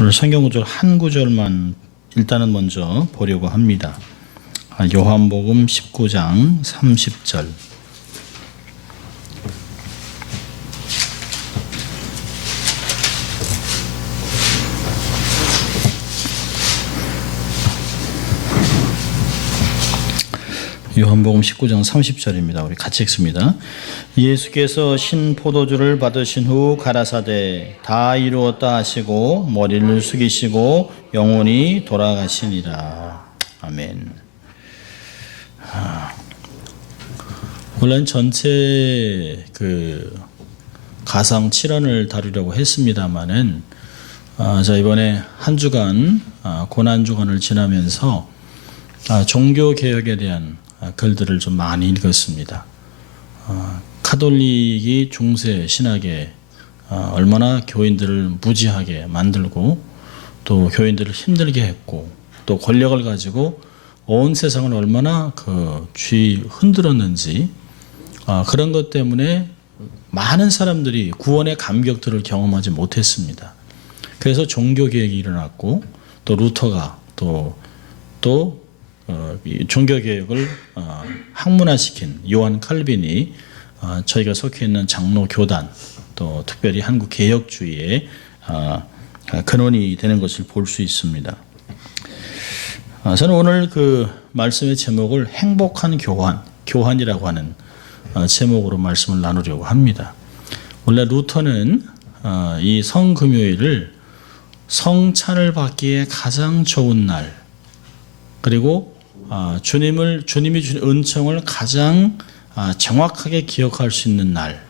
오늘 성경 구절 한 구절만 일단은 먼저 보려고 합니다. 요한복음 19장 30절. 요한복음 19장 30절입니다. 우리 같이 읽습니다. 예수께서 신 포도주를 받으신 후 가라사대 다 이루었다 하시고 머리를 숙이시고 영원히 돌아가시니라. 아멘. 원래는 전체 가상 7원을 다루려고 했습니다만은 자 이번에 한 주간 고난 주간을 지나면서 종교 개혁에 대한 글들을 좀 많이 읽었습니다. 카톨릭이 중세 신학에 얼마나 교인들을 무지하게 만들고 또 교인들을 힘들게 했고 또 권력을 가지고 온 세상을 얼마나 흔들었는지 그런 것 때문에 많은 사람들이 구원의 감격들을 경험하지 못했습니다. 그래서 종교 개혁이 일어났고 또 루터가 또 종교개혁을 학문화시킨 요한 칼빈이 저희가 속해 있는 장로 교단 또 특별히 한국 개혁주의의 근원이 되는 것을 볼 수 있습니다. 저는 오늘 말씀의 제목을 행복한 교환이라고 하는 제목으로 말씀을 나누려고 합니다. 원래 루터는 이 성금요일을 성찬을 받기에 가장 좋은 날 그리고 주님이 주신 은총을 가장 정확하게 기억할 수 있는 날,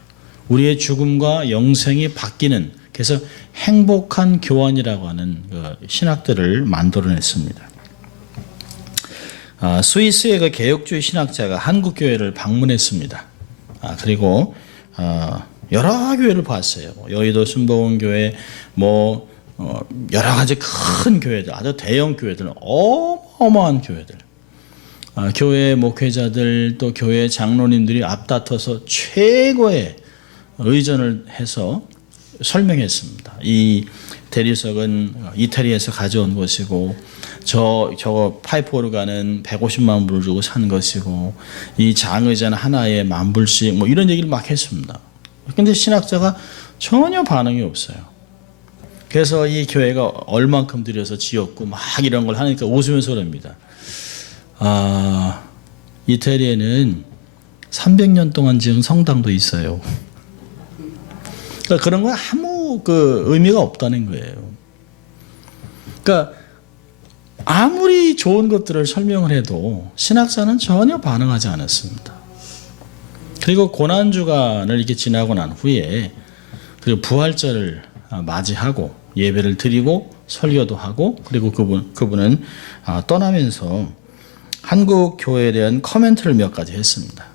우리의 죽음과 영생이 바뀌는, 그래서 행복한 교환이라고 하는 신학들을 만들어냈습니다. 스위스의 개혁주의 신학자가 한국 교회를 방문했습니다. 그리고 여러 교회를 봤어요. 여의도 순복음교회, 여러 가지 큰 교회들, 아주 대형 교회들, 어마어마한 교회들. 교회 목회자들 또 교회 장로님들이 앞다퉈서 최고의 의전을 해서 설명했습니다. 이 대리석은 이태리에서 가져온 것이고 저 파이프 오르간은 150만 불을 주고 산 것이고 이 장의자는 하나에 10,000불씩 이런 얘기를 막 했습니다. 근데 신학자가 전혀 반응이 없어요. 그래서 이 교회가 얼만큼 들여서 지었고 막 이런 걸 하니까 웃으면서 그럽니다. 이태리에는 300년 동안 지은 성당도 있어요. 그러니까 그런 건 아무 의미가 없다는 거예요. 그러니까 아무리 좋은 것들을 설명을 해도 신학자는 전혀 반응하지 않았습니다. 그리고 고난주간을 이렇게 지나고 난 후에 그리고 부활절을 맞이하고 예배를 드리고 설교도 하고 그리고 그분은 떠나면서 한국 교회에 대한 코멘트를 몇 가지 했습니다.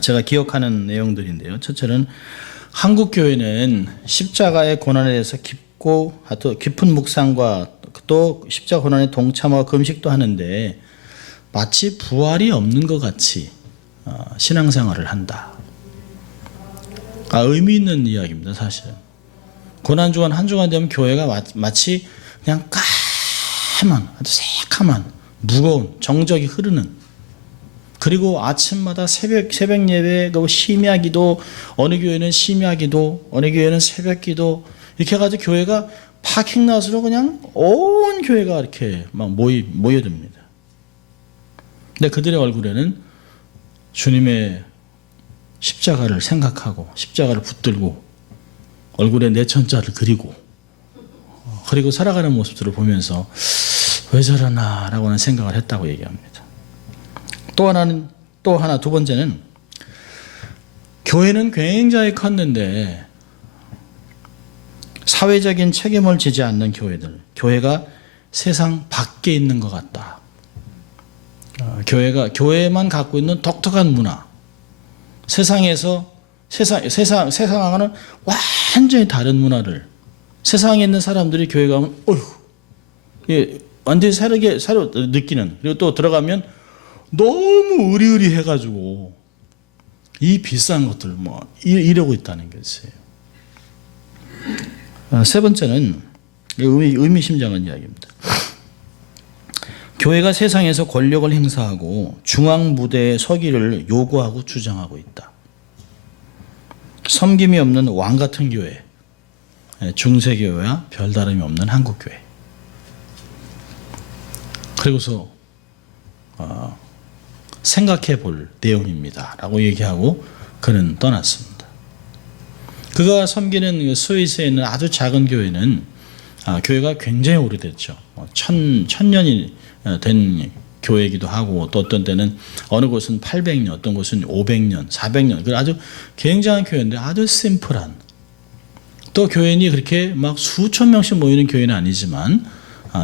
제가 기억하는 내용들인데요. 첫째는 한국 교회는 십자가의 고난에 대해서 깊은 묵상과 또 십자가 고난에 동참하고 금식도 하는데 마치 부활이 없는 것 같이 신앙생활을 한다. 의미 있는 이야기입니다, 사실은. 고난주간 한 주간 되면 교회가 마치 그냥 까만, 아주 새카만 무거운 정적이 흐르는 그리고 아침마다 새벽 예배 심야기도 어느 교회는 심야기도 어느 교회는 새벽기도 이렇게 해가지고 교회가 파킹랏으로 그냥 온 교회가 이렇게 막 모여듭니다. 근데 그들의 얼굴에는 주님의 십자가를 생각하고 십자가를 붙들고 얼굴에 내천자를 그리고 살아가는 모습들을 보면서 왜 저러나 라고 하는 생각을 했다고 얘기합니다. 두 번째는 교회는 굉장히 컸는데 사회적인 책임을 지지 않는 교회가 세상 밖에 있는 것 같다. 교회만 갖고 있는 독특한 문화, 세상하고는 완전히 다른 문화를 세상에 있는 사람들이 교회 가면 완전히 새로 느끼는, 그리고 또 들어가면 너무 의리의리해가지고 이 비싼 것들 이러고 있다는 것이에요. 세 번째는 의미심장한 이야기입니다. 교회가 세상에서 권력을 행사하고 중앙 무대에 서기를 요구하고 주장하고 있다. 섬김이 없는 왕 같은 교회, 중세교회와 별다름이 없는 한국교회. 그리고서 생각해 볼 내용입니다 라고 얘기하고 그는 떠났습니다. 그가 섬기는 스위스에 있는 아주 작은 교회는 교회가 굉장히 오래됐죠. 천년이 된 교회이기도 하고, 또 어떤 때는 어느 곳은 800년, 어떤 곳은 500년, 400년, 아주 굉장한 교회인데 아주 심플한, 또 교인이 그렇게 막 수천 명씩 모이는 교회는 아니지만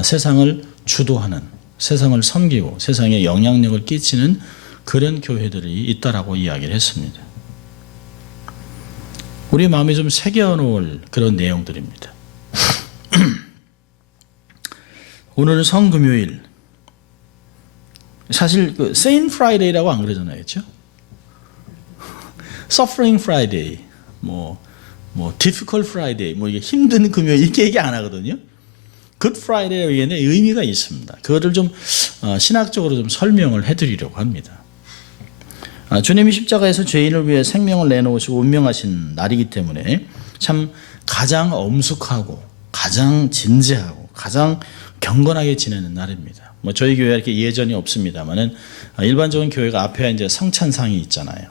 세상을 주도하는, 세상을 섬기고 세상에 영향력을 끼치는 그런 교회들이 있다라고 이야기를 했습니다. 우리 마음에 좀 새겨놓을 그런 내용들입니다. 오늘은 성금요일. 사실 그 Saint Friday라고 안 그러잖아요, 그렇죠? Suffering Friday, 뭐 Difficult Friday, 이게 힘든 금요일 이렇게 얘기 안 하거든요. Good Friday에 의미가 있습니다. 그거를 좀 신학적으로 좀 설명을 해드리려고 합니다. 주님이 십자가에서 죄인을 위해 생명을 내놓으시고 운명하신 날이기 때문에 참 가장 엄숙하고 가장 진지하고 가장 경건하게 지내는 날입니다. 저희 교회가 이렇게 예전이 없습니다만은 일반적인 교회가 앞에 이제 성찬상이 있잖아요.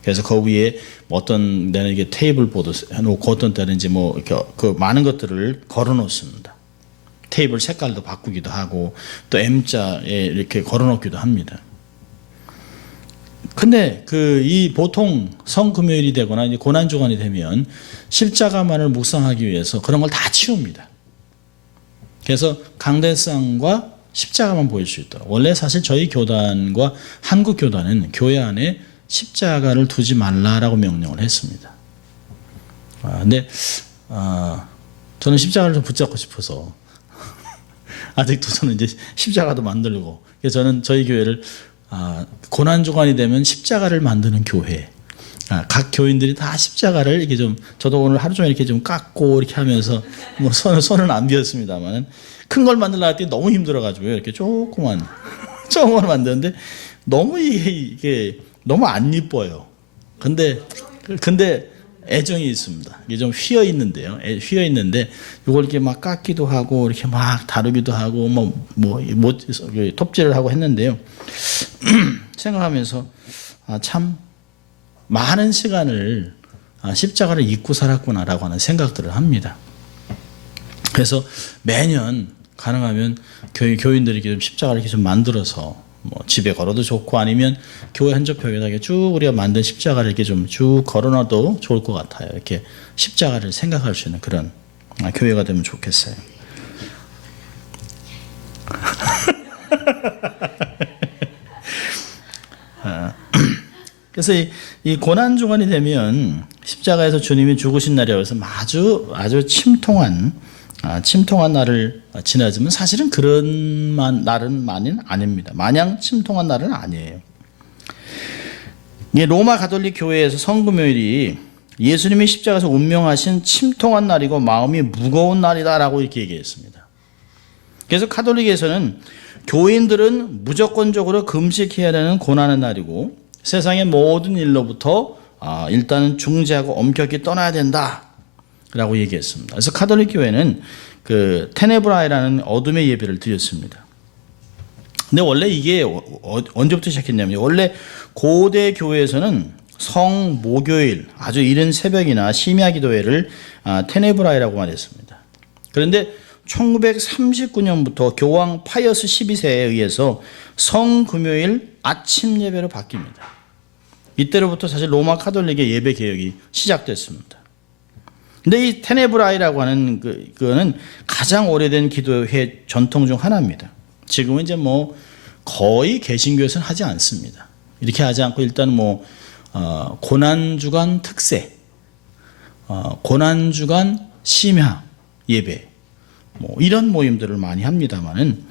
그래서 그 위에 어떤 데는 이게 테이블 보드 해놓고 어떤 때는 이제 이렇게 그 많은 것들을 걸어놓습니다. 테이블 색깔도 바꾸기도 하고 또 M자에 이렇게 걸어놓기도 합니다. 근데 이 보통 성금요일이 되거나 이제 고난주간이 되면 십자가만을 묵상하기 위해서 그런 걸 다 치웁니다. 그래서 강대상과 십자가만 보일 수 있도록. 원래 사실 저희 교단과 한국 교단은 교회 안에 십자가를 두지 말라라고 명령을 했습니다. 근데 저는 십자가를 좀 붙잡고 싶어서 아직도 저는 이제 십자가도 만들고, 그래서 저는 저희 교회를 고난주간이 되면 십자가를 만드는 교회. 각 교인들이 다 십자가를 이렇게 좀, 저도 오늘 하루 종일 이렇게 좀 깎고 이렇게 하면서 손은 안 비었습니다만 큰 걸 만들려고 했더니 너무 힘들어가지고요. 이렇게 조그만 걸 만드는데 너무 이게 너무 안 이뻐요. 근데 애정이 있습니다. 이게 좀 휘어 있는데요. 휘어 있는데 이걸 이렇게 막 깎기도 하고 이렇게 막 다루기도 하고 톱질을 하고 했는데요. 생각하면서 참 많은 시간을 십자가를 잊고 살았구나라고 하는 생각들을 합니다. 그래서 매년 가능하면 교인들이 좀 십자가를 이렇게 좀 만들어서 집에 걸어도 좋고 아니면 교회 한적벽에다 쭉 우리가 만든 십자가를 이렇게 좀 쭉 걸어놔도 좋을 것 같아요. 이렇게 십자가를 생각할 수 있는 그런 교회가 되면 좋겠어요. 그래서 이 고난주간이 되면 십자가에서 주님이 죽으신 날이라고 해서 아주 침통한 날을 지나지만 사실은 그런 날은 아닙니다. 마냥 침통한 날은 아니에요. 로마 가톨릭 교회에서 성금요일이 예수님이 십자가에서 운명하신 침통한 날이고 마음이 무거운 날이다라고 이렇게 얘기했습니다. 그래서 가톨릭에서는 교인들은 무조건적으로 금식해야 되는 고난의 날이고 세상의 모든 일로부터 일단은 중재하고 엄격히 떠나야 된다라고 얘기했습니다. 그래서 가톨릭 교회는 그 테네브라이라는 어둠의 예배를 드렸습니다. 근데 원래 이게 언제부터 시작했냐면 원래 고대 교회에서는 성모교일 아주 이른 새벽이나 심야 기도회를 테네브라이라고 말했습니다. 그런데 1939년부터 교황 파이어스 12세에 의해서 성금요일 아침 예배로 바뀝니다. 이때로부터 사실 로마 카톨릭의 예배 개혁이 시작됐습니다. 근데 이 테네브라이라고 하는 그거는 가장 오래된 기도회 전통 중 하나입니다. 지금은 이제 거의 개신교에서는 하지 않습니다. 이렇게 하지 않고 일단 고난주간 특세, 고난주간 심야 예배, 이런 모임들을 많이 합니다만은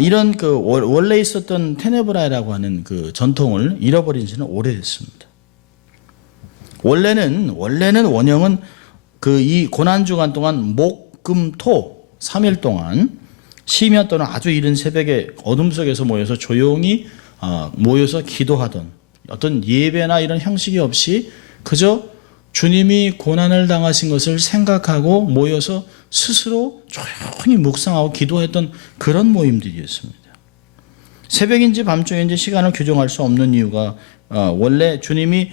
이런 원래 있었던 테네브라이라고 하는 그 전통을 잃어버린 지는 오래됐습니다. 원래는 원형은 이 고난주간 동안 목, 금, 토 3일 동안 심야 또는 아주 이른 새벽에 어둠 속에서 모여서 조용히 모여서 기도하던 어떤 예배나 이런 형식이 없이 그저 주님이 고난을 당하신 것을 생각하고 모여서 스스로 조용히 묵상하고 기도했던 그런 모임들이었습니다. 새벽인지 밤중인지 시간을 규정할 수 없는 이유가 원래 주님이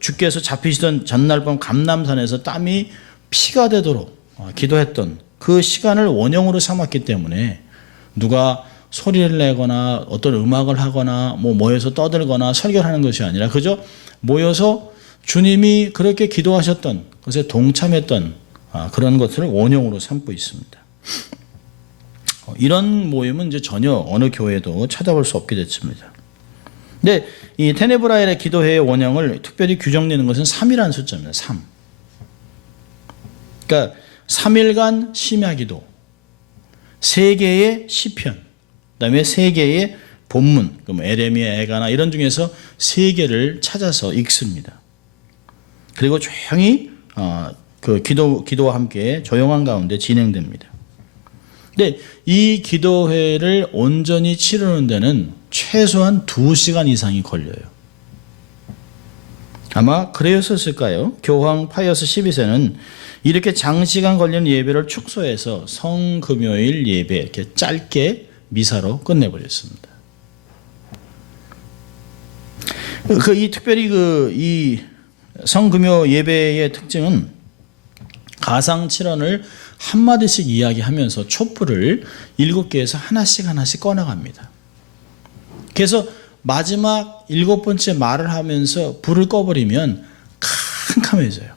주께서 잡히시던 전날 밤 감람산에서 땀이 피가 되도록 기도했던 그 시간을 원형으로 삼았기 때문에 누가 소리를 내거나 어떤 음악을 하거나 모여서 떠들거나 설교하는 것이 아니라 그저 모여서 주님이 그렇게 기도하셨던 것에 동참했던 그런 것을 원형으로 삼고 있습니다. 이런 모임은 이제 전혀 어느 교회도 찾아볼 수 없게 됐습니다. 근데 이 테네브라엘의 기도회의 원형을 특별히 규정내는 것은 3이라는 숫자입니다. 3. 그러니까 3일간 심야기도, 3개의 시편, 그다음에 3개의 본문, 에레미야, 에가나 이런 중에서 3개를 찾아서 읽습니다. 그리고 조용히 그 기도와 함께 조용한 가운데 진행됩니다. 근데 이 기도회를 온전히 치르는 데는 최소한 2시간 이상이 걸려요. 아마 그래였을까요? 교황 파이어스 12세는 이렇게 장시간 걸리는 예배를 축소해서 성금요일 예배 이렇게 짧게 미사로 끝내버렸습니다. 특별히 이 성금요 예배의 특징은 가상칠언을 한마디씩 이야기하면서 촛불을 7개에서 하나씩 꺼나갑니다. 그래서 마지막 7번째 말을 하면서 불을 꺼버리면 캄캄해져요.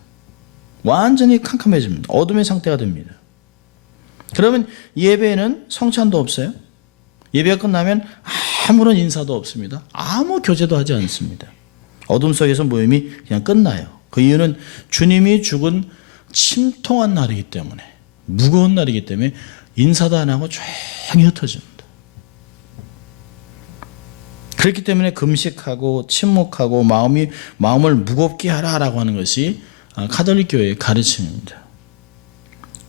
완전히 캄캄해집니다. 어둠의 상태가 됩니다. 그러면 예배에는 성찬도 없어요. 예배가 끝나면 아무런 인사도 없습니다. 아무 교제도 하지 않습니다. 어둠 속에서 모임이 그냥 끝나요. 그 이유는 주님이 죽은 침통한 날이기 때문에, 무거운 날이기 때문에 인사도 안 하고 조용히 흩어집니다. 그렇기 때문에 금식하고 침묵하고 마음을 무겁게 하라라고 하는 것이 가톨릭 교회의 가르침입니다.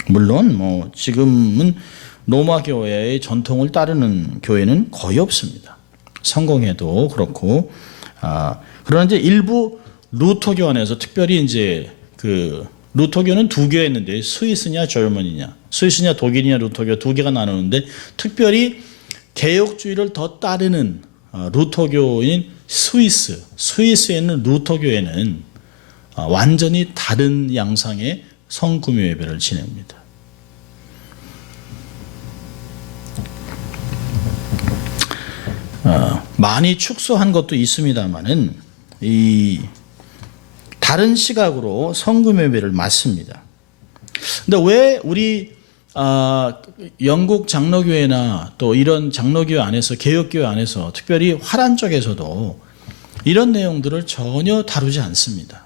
물론 지금은 로마 교회의 전통을 따르는 교회는 거의 없습니다. 성공회도 그렇고, 그러나 이제 일부 루터교 안에서 특별히 이제 루터교는 2개 있는데 스위스냐 저르머니냐, 스위스냐 독일이냐 루터교 2개가 나누는데 특별히 개혁주의를 더 따르는 루터교인 스위스에 있는 루터교회는 완전히 다른 양상의 성금요 예배를 지냅니다. 많이 축소한 것도 있습니다만은 이 다른 시각으로 성금요 예배를 맞습니다. 근데 왜 우리 영국 장로교회나 또 이런 장로교회 안에서 개혁교회 안에서 특별히 화란 쪽에서도 이런 내용들을 전혀 다루지 않습니다.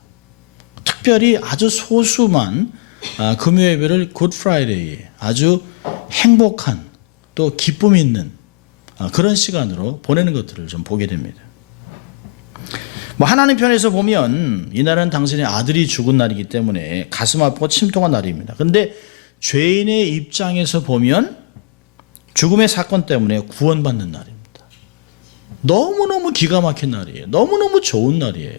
특별히 아주 소수만 금요 예배를 굿 프라이데이, 아주 행복한 또 기쁨 있는 그런 시간으로 보내는 것들을 좀 보게 됩니다. 하나님 편에서 보면 이날은 당신의 아들이 죽은 날이기 때문에 가슴 아프고 침통한 날입니다. 그런데 죄인의 입장에서 보면 죽음의 사건 때문에 구원받는 날입니다. 너무너무 기가 막힌 날이에요. 너무너무 좋은 날이에요.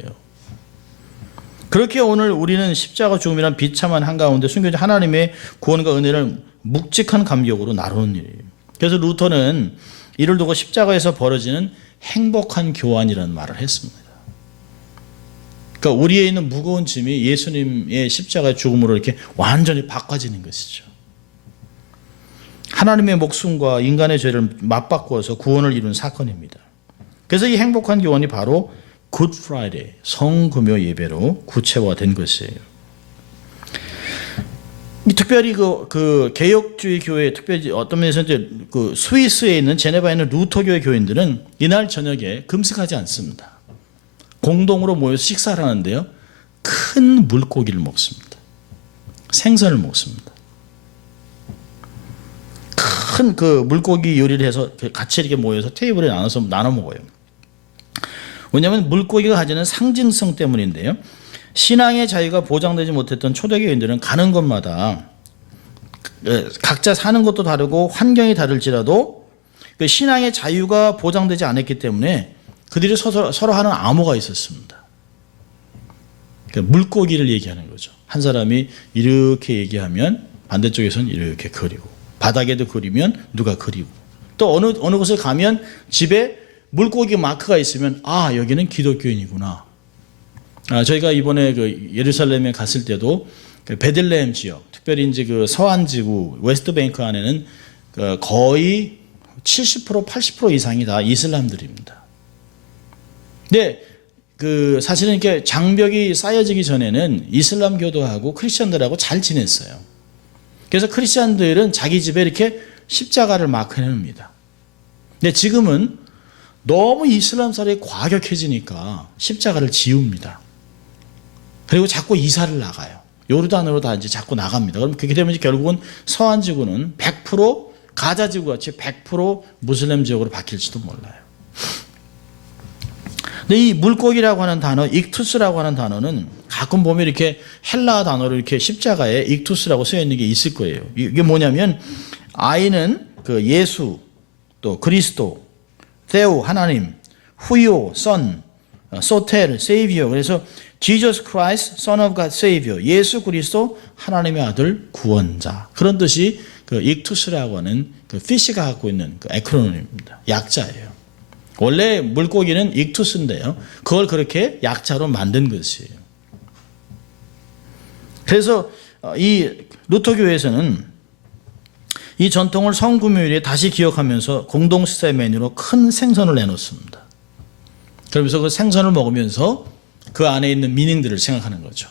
그렇게 오늘 우리는 십자가 죽음이란 비참한 한가운데 숨겨진 하나님의 구원과 은혜를 묵직한 감격으로 나누는 일이에요. 그래서 루터는 이를 두고 십자가에서 벌어지는 행복한 교환이라는 말을 했습니다. 그러니까 우리에 있는 무거운 짐이 예수님의 십자가의 죽음으로 이렇게 완전히 바꿔지는 것이죠. 하나님의 목숨과 인간의 죄를 맞바꾸어서 구원을 이룬 사건입니다. 그래서 이 행복한 교환이 바로 굿 프라이데이, 성금요 예배로 구체화된 것이에요. 특별히 그 개혁주의 교회, 특별히 어떤 면에서 이제 그 스위스에 있는 제네바에 있는 루터교회 교인들은 이날 저녁에 금식하지 않습니다. 공동으로 모여서 식사를 하는데요, 큰 물고기를 먹습니다. 생선을 먹습니다. 큰 그 물고기 요리를 해서 같이 이렇게 모여서 테이블에 나눠 먹어요. 왜냐하면 물고기가 가지는 상징성 때문인데요. 신앙의 자유가 보장되지 못했던 초대교인들은 가는 곳마다 각자 사는 것도 다르고 환경이 다를지라도 그 신앙의 자유가 보장되지 않았기 때문에 그들이 서로 하는 암호가 있었습니다. 그러니까 물고기를 얘기하는 거죠. 한 사람이 이렇게 얘기하면 반대쪽에서는 이렇게 그리고, 바닥에도 그리면 누가 그리고, 또 어느 곳에 가면 집에 물고기 마크가 있으면 아, 여기는 기독교인이구나. 저희가 이번에 그 예루살렘에 갔을 때도 그 베들레헴 지역, 특별히 이제 그 서안 지구 웨스트뱅크 안에는 거의 70% 80% 이상이 다 이슬람들입니다. 근데 그 사실은 이렇게 장벽이 쌓여지기 전에는 이슬람교도하고 크리스천들하고 잘 지냈어요. 그래서 크리스천들은 자기 집에 이렇게 십자가를 마크해 놉니다. 근데 지금은 너무 이슬람살이 과격해지니까 십자가를 지웁니다. 그리고 자꾸 이사를 나가요. 요르단으로 다 이제 자꾸 나갑니다. 그럼 그렇게 되면 결국은 서안 지구는 100% 가자 지구 같이 100% 무슬림 지역으로 바뀔지도 몰라요. 근데 이 물고기라고 하는 단어, 익투스라고 하는 단어는 가끔 보면 이렇게 헬라 단어로 이렇게 십자가에 익투스라고 쓰여 있는 게 있을 거예요. 이게 뭐냐면 I는 그 예수, 또 그리스도, 테오 하나님, 후요 선, 소텔 세이비어. 그래서 Jesus Christ, Son of God, Savior. 예수 그리스도 하나님의 아들 구원자. 그런 뜻이 그 익투스라고 하는 그 피시가 갖고 있는 그 에크로님입니다. 약자예요. 원래 물고기는 익투스인데요. 그걸 그렇게 약자로 만든 것이에요. 그래서 이 루터교회에서는 이 전통을 성금요일에 다시 기억하면서 공동 식사 메뉴로 큰 생선을 내놓습니다. 그러면서 그 생선을 먹으면서 그 안에 있는 미닝들을 생각하는 거죠.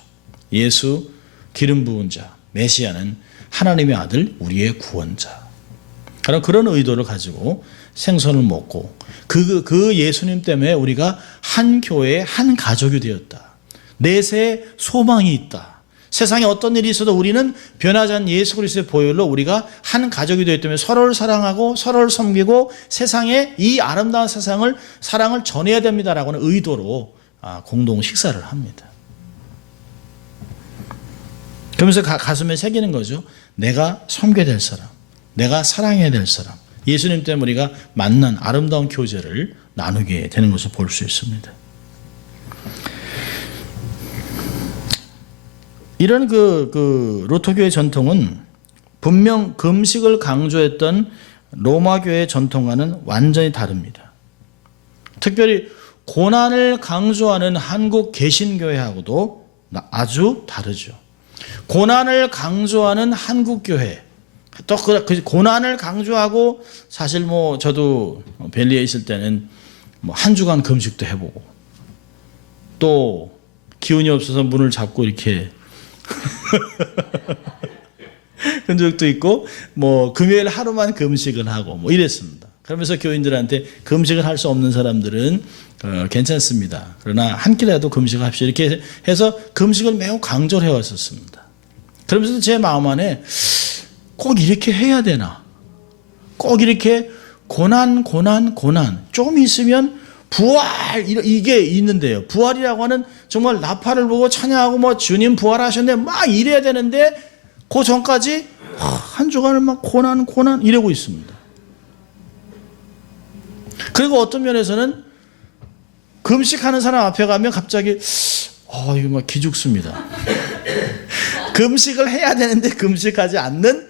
예수, 기름 부은 자, 메시아는 하나님의 아들, 우리의 구원자. 그런 의도를 가지고 생선을 먹고 그 예수님 때문에 우리가 한 교회의 한 가족이 되었다. 내세에 소망이 있다. 세상에 어떤 일이 있어도 우리는 변하지 않는 예수 그리스도의 보혈로 우리가 한 가족이 되었기 때문에 서로를 사랑하고 서로를 섬기고 세상에 이 아름다운 세상을 사랑을 전해야 됩니다라고는 의도로 공동 식사를 합니다. 그러면서 가슴에 새기는 거죠. 내가 섬겨야 될 사람, 내가 사랑해야 될 사람, 예수님 때문에 우리가 만난 아름다운 교제를 나누게 되는 것을 볼 수 있습니다. 이런 그 루터교의 전통은 분명 금식을 강조했던 로마교의 전통과는 완전히 다릅니다. 특별히 고난을 강조하는 한국 개신교회하고도 아주 다르죠. 고난을 강조하는 한국교회, 또 그 고난을 강조하고 사실 뭐 저도 벨리에 있을 때는 뭐 한 주간 금식도 해보고 또 기운이 없어서 문을 잡고 이렇게 그런 적도 있고 뭐 금요일 하루만 금식을 하고 뭐 이랬습니다. 그러면서 교인들한테 금식을 할 수 없는 사람들은 괜찮습니다. 그러나 한 끼라도 금식을 합시다. 이렇게 해서 금식을 매우 강조를 해왔었습니다. 그러면서 제 마음 안에 꼭 이렇게 해야 되나? 꼭 이렇게 고난 좀 있으면 부활 이게 있는데요. 부활이라고 하는 정말 나팔을 보고 찬양하고 뭐 주님 부활하셨네 막 이래야 되는데 그 전까지 한 주간을 막 고난 이러고 있습니다. 그리고 어떤 면에서는 금식하는 사람 앞에 가면 갑자기 이거 막 기죽습니다. 금식을 해야 되는데 금식하지 않는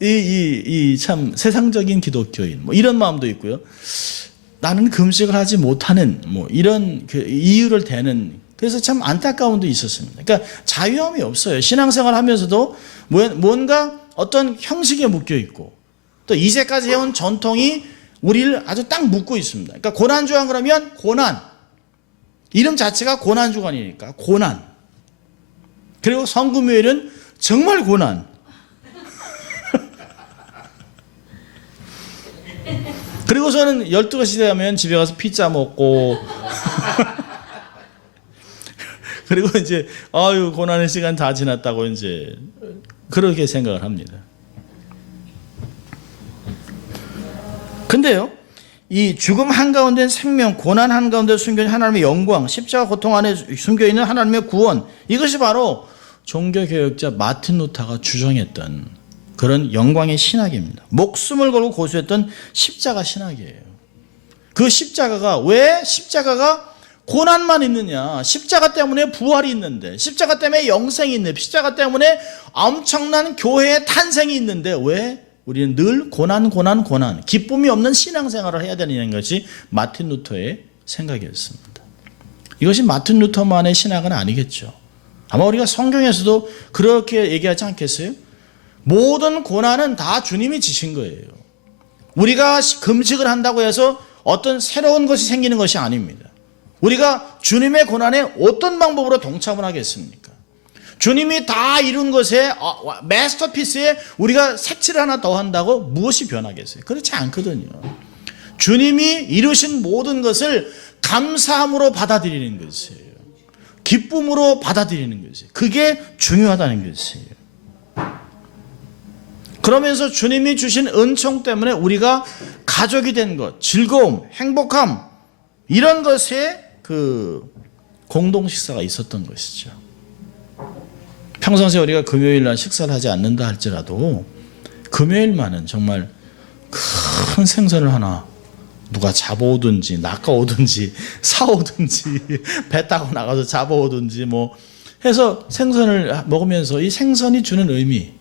이 참 세상적인 기독교인 뭐 이런 마음도 있고요. 나는 금식을 하지 못하는 뭐 이런 그 이유를 대는 그래서 참 안타까움도 있었습니다. 그러니까 자유함이 없어요. 신앙생활 하면서도 뭔가 어떤 형식에 묶여 있고 또 이제까지 해온 전통이 우리를 아주 딱 묶고 있습니다. 그러니까 고난주간 그러면 고난 이름 자체가 고난주간이니까 고난 그리고 성금요일은 정말 고난 그리고서는 12시 되면 집에 가서 피자 먹고 그리고 이제 고난의 시간 다 지났다고 이제 그렇게 생각을 합니다. 근데요, 이 죽음 한가운데 생명, 고난 한가운데 숨겨있는 하나님의 영광, 십자가 고통 안에 숨겨있는 하나님의 구원 이것이 바로 종교개혁자 마틴 루터가 주장했던 그런 영광의 신학입니다. 목숨을 걸고 고수했던 십자가 신학이에요. 그 십자가가 왜 십자가가 고난만 있느냐? 십자가 때문에 부활이 있는데, 십자가 때문에 영생이 있는데, 십자가 때문에 엄청난 교회의 탄생이 있는데 왜 우리는 늘 고난, 기쁨이 없는 신앙생활을 해야 되는 것이 마틴 루터의 생각이었습니다. 이것이 마틴 루터만의 신학은 아니겠죠. 아마 우리가 성경에서도 그렇게 얘기하지 않겠어요? 모든 고난은 다 주님이 지신 거예요. 우리가 금식을 한다고 해서 어떤 새로운 것이 생기는 것이 아닙니다. 우리가 주님의 고난에 어떤 방법으로 동참을 하겠습니까? 주님이 다 이룬 것에 마스터피스에 우리가 색칠을 하나 더 한다고 무엇이 변하겠어요? 그렇지 않거든요. 주님이 이루신 모든 것을 감사함으로 받아들이는 것이에요. 기쁨으로 받아들이는 것이에요. 그게 중요하다는 것이에요. 그러면서 주님이 주신 은총 때문에 우리가 가족이 된 것, 즐거움, 행복함, 이런 것에 그 공동 식사가 있었던 것이죠. 평상시에 우리가 금요일날 식사를 하지 않는다 할지라도 금요일만은 정말 큰 생선을 하나 누가 잡아오든지 낚아오든지 사오든지 배 타고 나가서 잡아오든지 뭐 해서 생선을 먹으면서 이 생선이 주는 의미,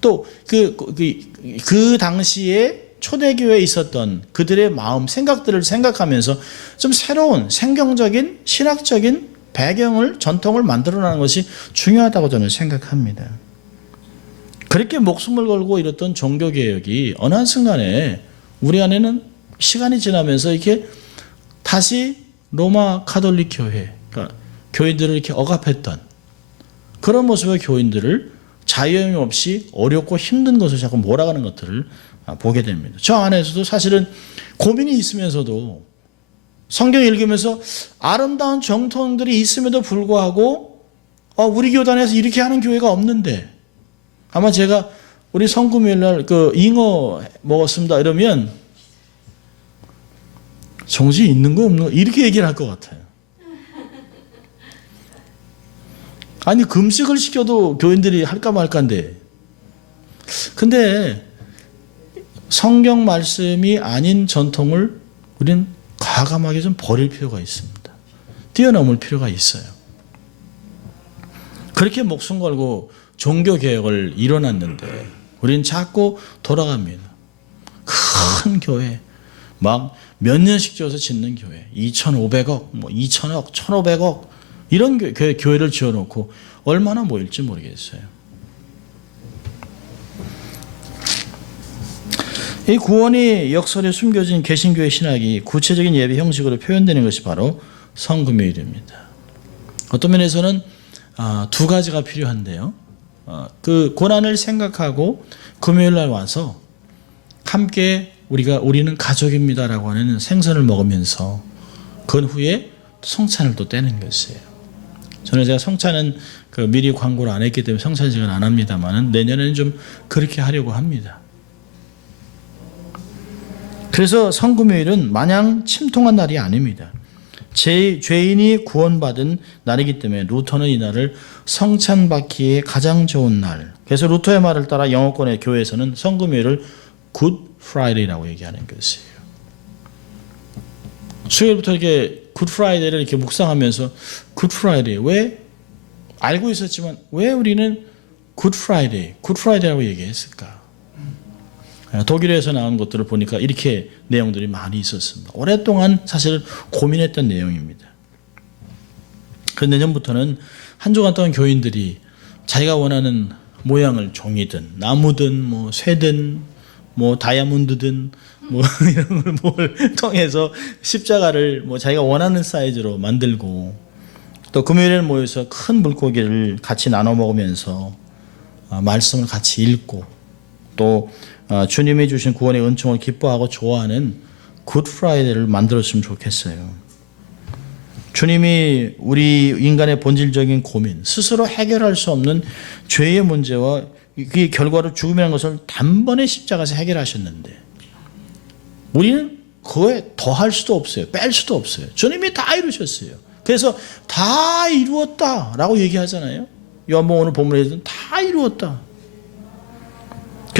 또 그 당시에 초대교회에 있었던 그들의 마음, 생각들을 생각하면서 좀 새로운 생경적인 신학적인 배경을, 전통을 만들어내는 것이 중요하다고 저는 생각합니다. 그렇게 목숨을 걸고 이뤘던 종교개혁이 어느 한순간에 우리 안에는 시간이 지나면서 이렇게 다시 로마 가톨릭 교회, 그러니까 교인들을 이렇게 억압했던 그런 모습의 교인들을 자유함이 없이 어렵고 힘든 것을 자꾸 몰아가는 것들을 보게 됩니다. 저 안에서도 사실은 고민이 있으면서도 성경 읽으면서 아름다운 정통들이 있음에도 불구하고 우리 교단에서 이렇게 하는 교회가 없는데, 아마 제가 우리 성금요일날 그 잉어 먹었습니다 이러면 정신이 있는 거 없는 거 이렇게 얘기를 할 것 같아요. 아니 금식을 시켜도 교인들이 할까 말까인데, 근데 성경 말씀이 아닌 전통을 우리는 과감하게 좀 버릴 필요가 있습니다. 뛰어넘을 필요가 있어요. 그렇게 목숨 걸고 종교개혁을 이뤄놨는데 우리는 자꾸 돌아갑니다. 큰 교회, 막 몇 년씩 지어서 짓는 교회, 2,500억, 뭐 2,000억, 1,500억 이런 교회를 지어놓고 얼마나 모일지 모르겠어요. 이 구원의 역설에 숨겨진 개신교의 신학이 구체적인 예배 형식으로 표현되는 것이 바로 성금요일입니다. 어떤 면에서는 두 가지가 필요한데요. 그 고난을 생각하고 금요일날 와서 함께 우리는 가족입니다라고 하는 생선을 먹으면서 그 후에 성찬을 또 떼는 것이에요. 저는 제가 성찬은 미리 광고를 안 했기 때문에 성찬식은 안 합니다만 내년에는 좀 그렇게 하려고 합니다. 그래서 성금요일은 마냥 침통한 날이 아닙니다. 죄인이 구원받은 날이기 때문에 루터는 이 날을 성찬받기에 가장 좋은 날. 그래서 루터의 말을 따라 영어권의 교회에서는 성금요일을 굿 프라이데이라고 얘기하는 것이에요. 수요일부터 이렇게 굿 프라이데이를 이렇게 묵상하면서 굿 프라이데이 왜 알고 있었지만 왜 우리는 굿 프라이데이라고 얘기했을까? 독일에서 나온 것들을 보니까 이렇게 내용들이 많이 있었습니다. 오랫동안 사실 고민했던 내용입니다. 그 내년부터는 한 주간 동안 교인들이 자기가 원하는 모양을 종이든 나무든 뭐 쇠든 뭐 다이아몬드든 뭐 이런 걸 통해서 십자가를 뭐 자기가 원하는 사이즈로 만들고, 또 금요일에 모여서 큰 물고기를 같이 나눠 먹으면서 말씀을 같이 읽고, 또 주님이 주신 구원의 은총을 기뻐하고 좋아하는 굿 프라이데이를 만들었으면 좋겠어요. 주님이 우리 인간의 본질적인 고민, 스스로 해결할 수 없는 죄의 문제와 그 결과로 죽음이라는 것을 단번에 십자가에서 해결하셨는데 우리는 그거에 더할 수도 없어요. 뺄 수도 없어요. 주님이 다 이루셨어요. 그래서 다 이루었다라고 얘기하잖아요. 요한복음 오늘 본문에서는 다 이루었다.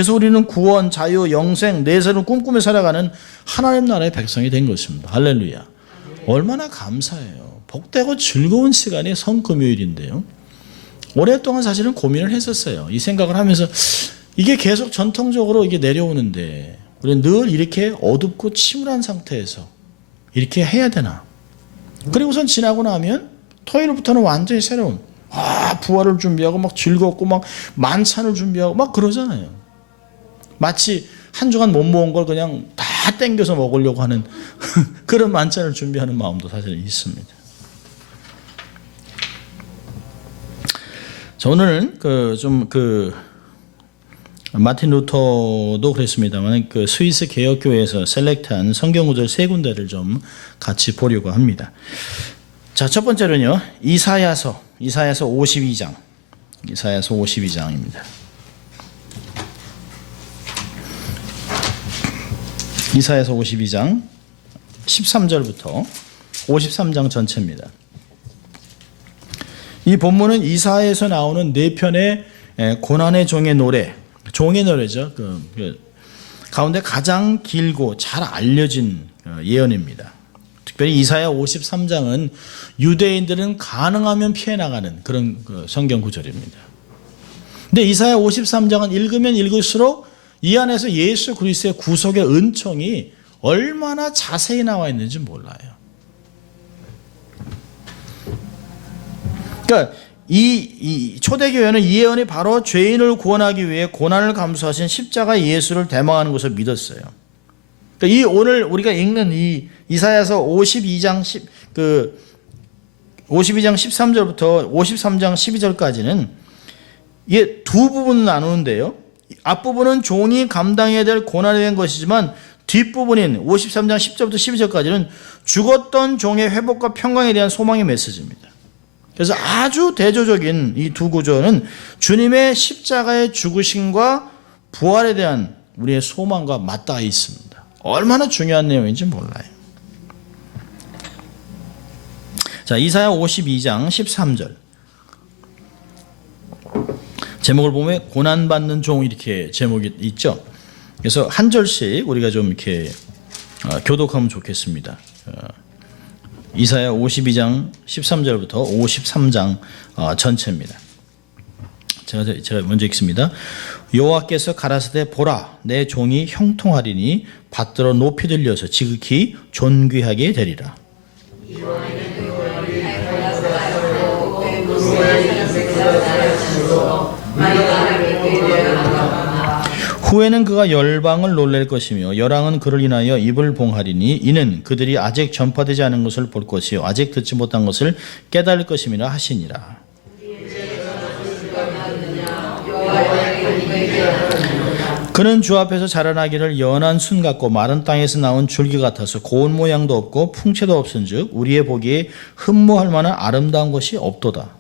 그래서 우리는 구원, 자유, 영생, 내세를 꿈꾸며 살아가는 하나님 나라의 백성이 된 것입니다. 할렐루야. 얼마나 감사해요. 복되고 즐거운 시간이 성금요일인데요. 오랫동안 사실은 고민을 했었어요. 이 생각을 하면서 이게 계속 전통적으로 이게 내려오는데 우리는 늘 이렇게 어둡고 침울한 상태에서 이렇게 해야 되나? 그리고선 지나고 나면 토요일부터는 완전히 새로운 부활을 준비하고 막 즐겁고 막 만찬을 준비하고 막 그러잖아요. 마치 한 주간 못 먹은 걸 그냥 다 땡겨서 먹으려고 하는 그런 만찬을 준비하는 마음도 사실 있습니다. 자, 오늘은 마틴 루터도 그랬습니다만 그 스위스 개혁교회에서 셀렉트한 성경구절 세 군데를 좀 같이 보려고 합니다. 자, 첫 번째로는요, 이사야서 52장. 이사야서 52장입니다. 이사야서 52장 13절부터 53장 전체입니다. 이 본문은 이사야에서 나오는 네 편의 고난의 종의 노래, 종의 노래죠. 가운데 가장 길고 잘 알려진 예언입니다. 특별히 이사야 53장은 유대인들은 가능하면 피해 나가는 그런 성경 구절입니다. 근데 이사야 53장은 읽으면 읽을수록 이 안에서 예수 그리스도의 구속의 은총이 얼마나 자세히 나와 있는지 몰라요. 그러니까 이 초대교회는 이 예언이 바로 죄인을 구원하기 위해 고난을 감수하신 십자가 예수를 대망하는 것을 믿었어요. 그러니까 이 오늘 우리가 읽는 이 이사야서 52장 13절부터 53장 12절까지는 이게 두 부분을 나누는데요. 앞부분은 종이 감당해야 될 고난에 대한 것이지만 뒷부분인 53장 10절부터 12절까지는 죽었던 종의 회복과 평강에 대한 소망의 메시지입니다. 그래서 아주 대조적인 이 두 구조는 주님의 십자가의 죽으심과 부활에 대한 우리의 소망과 맞닿아 있습니다. 얼마나 중요한 내용인지 몰라요. 자, 이사야 52장 13절. 제목을 보면 고난받는 종 이렇게 제목이 있죠. 그래서 한 절씩 우리가 좀 이렇게 교독하면 좋겠습니다. 이사야 52장 13절부터 53장 전체입니다. 제가 먼저 읽습니다. 여호와께서 가라사대 보라 내 종이 형통하리니 받들어 높이 들려서 지극히 존귀하게 되리라. 후에는 그가 열방을 놀랄 것이며 열왕은 그를 인하여 입을 봉하리니 이는 그들이 아직 전파되지 않은 것을 볼 것이요 아직 듣지 못한 것을 깨달을 것임이라 하시니라. 그는 주 앞에서 자라나기를 연한 순 같고 마른 땅에서 나온 줄기 같아서 고운 모양도 없고 풍채도 없은즉 우리의 보기에 흠모할 만한 아름다운 것이 없도다.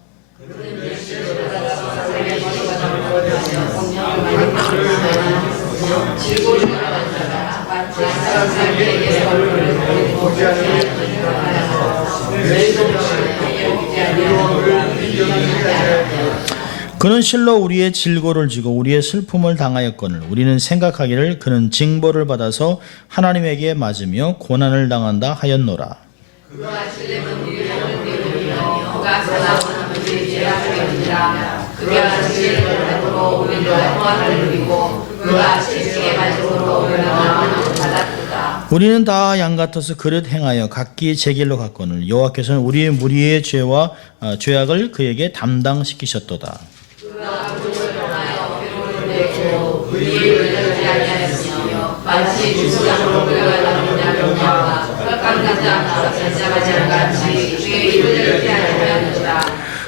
그는 실로 우리의 질고를 지고 우리의 슬픔을 당하였거늘 우리는 생각하기를 그는 징벌을 받아서 하나님에게 맞으며 고난을 당한다 하였노라. 우리는 다 양 같아서 그릇 행하여 각기 제 길로 갔거늘 여호와께서는 우리의 무리의 죄와 죄악을 그에게 담당시키셨도다.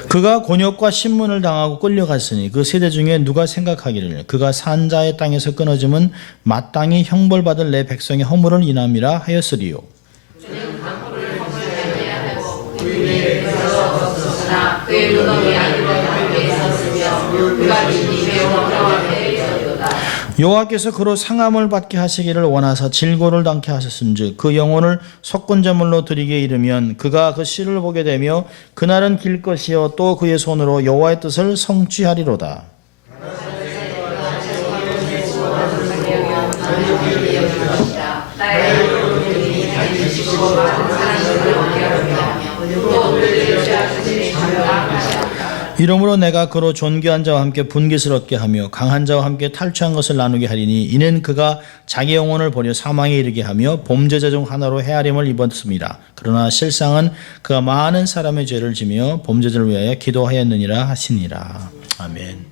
그가 곤욕과 신문을 당하고 끌려갔으니 그 세대 중에 누가 생각하기를 그가 산자의 땅에서 끊어짐은 마땅히 형벌받을 내 백성의 허물을 인함이라 하였으리요. 여호와께서 그로 상함을 받게 하시기를 원하사 질고를 당케 하셨은즉 그 영혼을 석군제물로 드리게 이르면 그가 그 씨를 보게 되며 그날은 길 것이요 또 그의 손으로 여호와의 뜻을 성취하리로다. 이러므로 내가 그로 존귀한 자와 함께 분깃을 얻게 하며 강한 자와 함께 탈취한 것을 나누게 하리니 이는 그가 자기 영혼을 버려 사망에 이르게 하며 범죄자 중 하나로 헤아림을 입었습니다. 그러나 실상은 그가 많은 사람의 죄를 지며 범죄자를 위하여 기도하였느니라 하시니라. 아멘.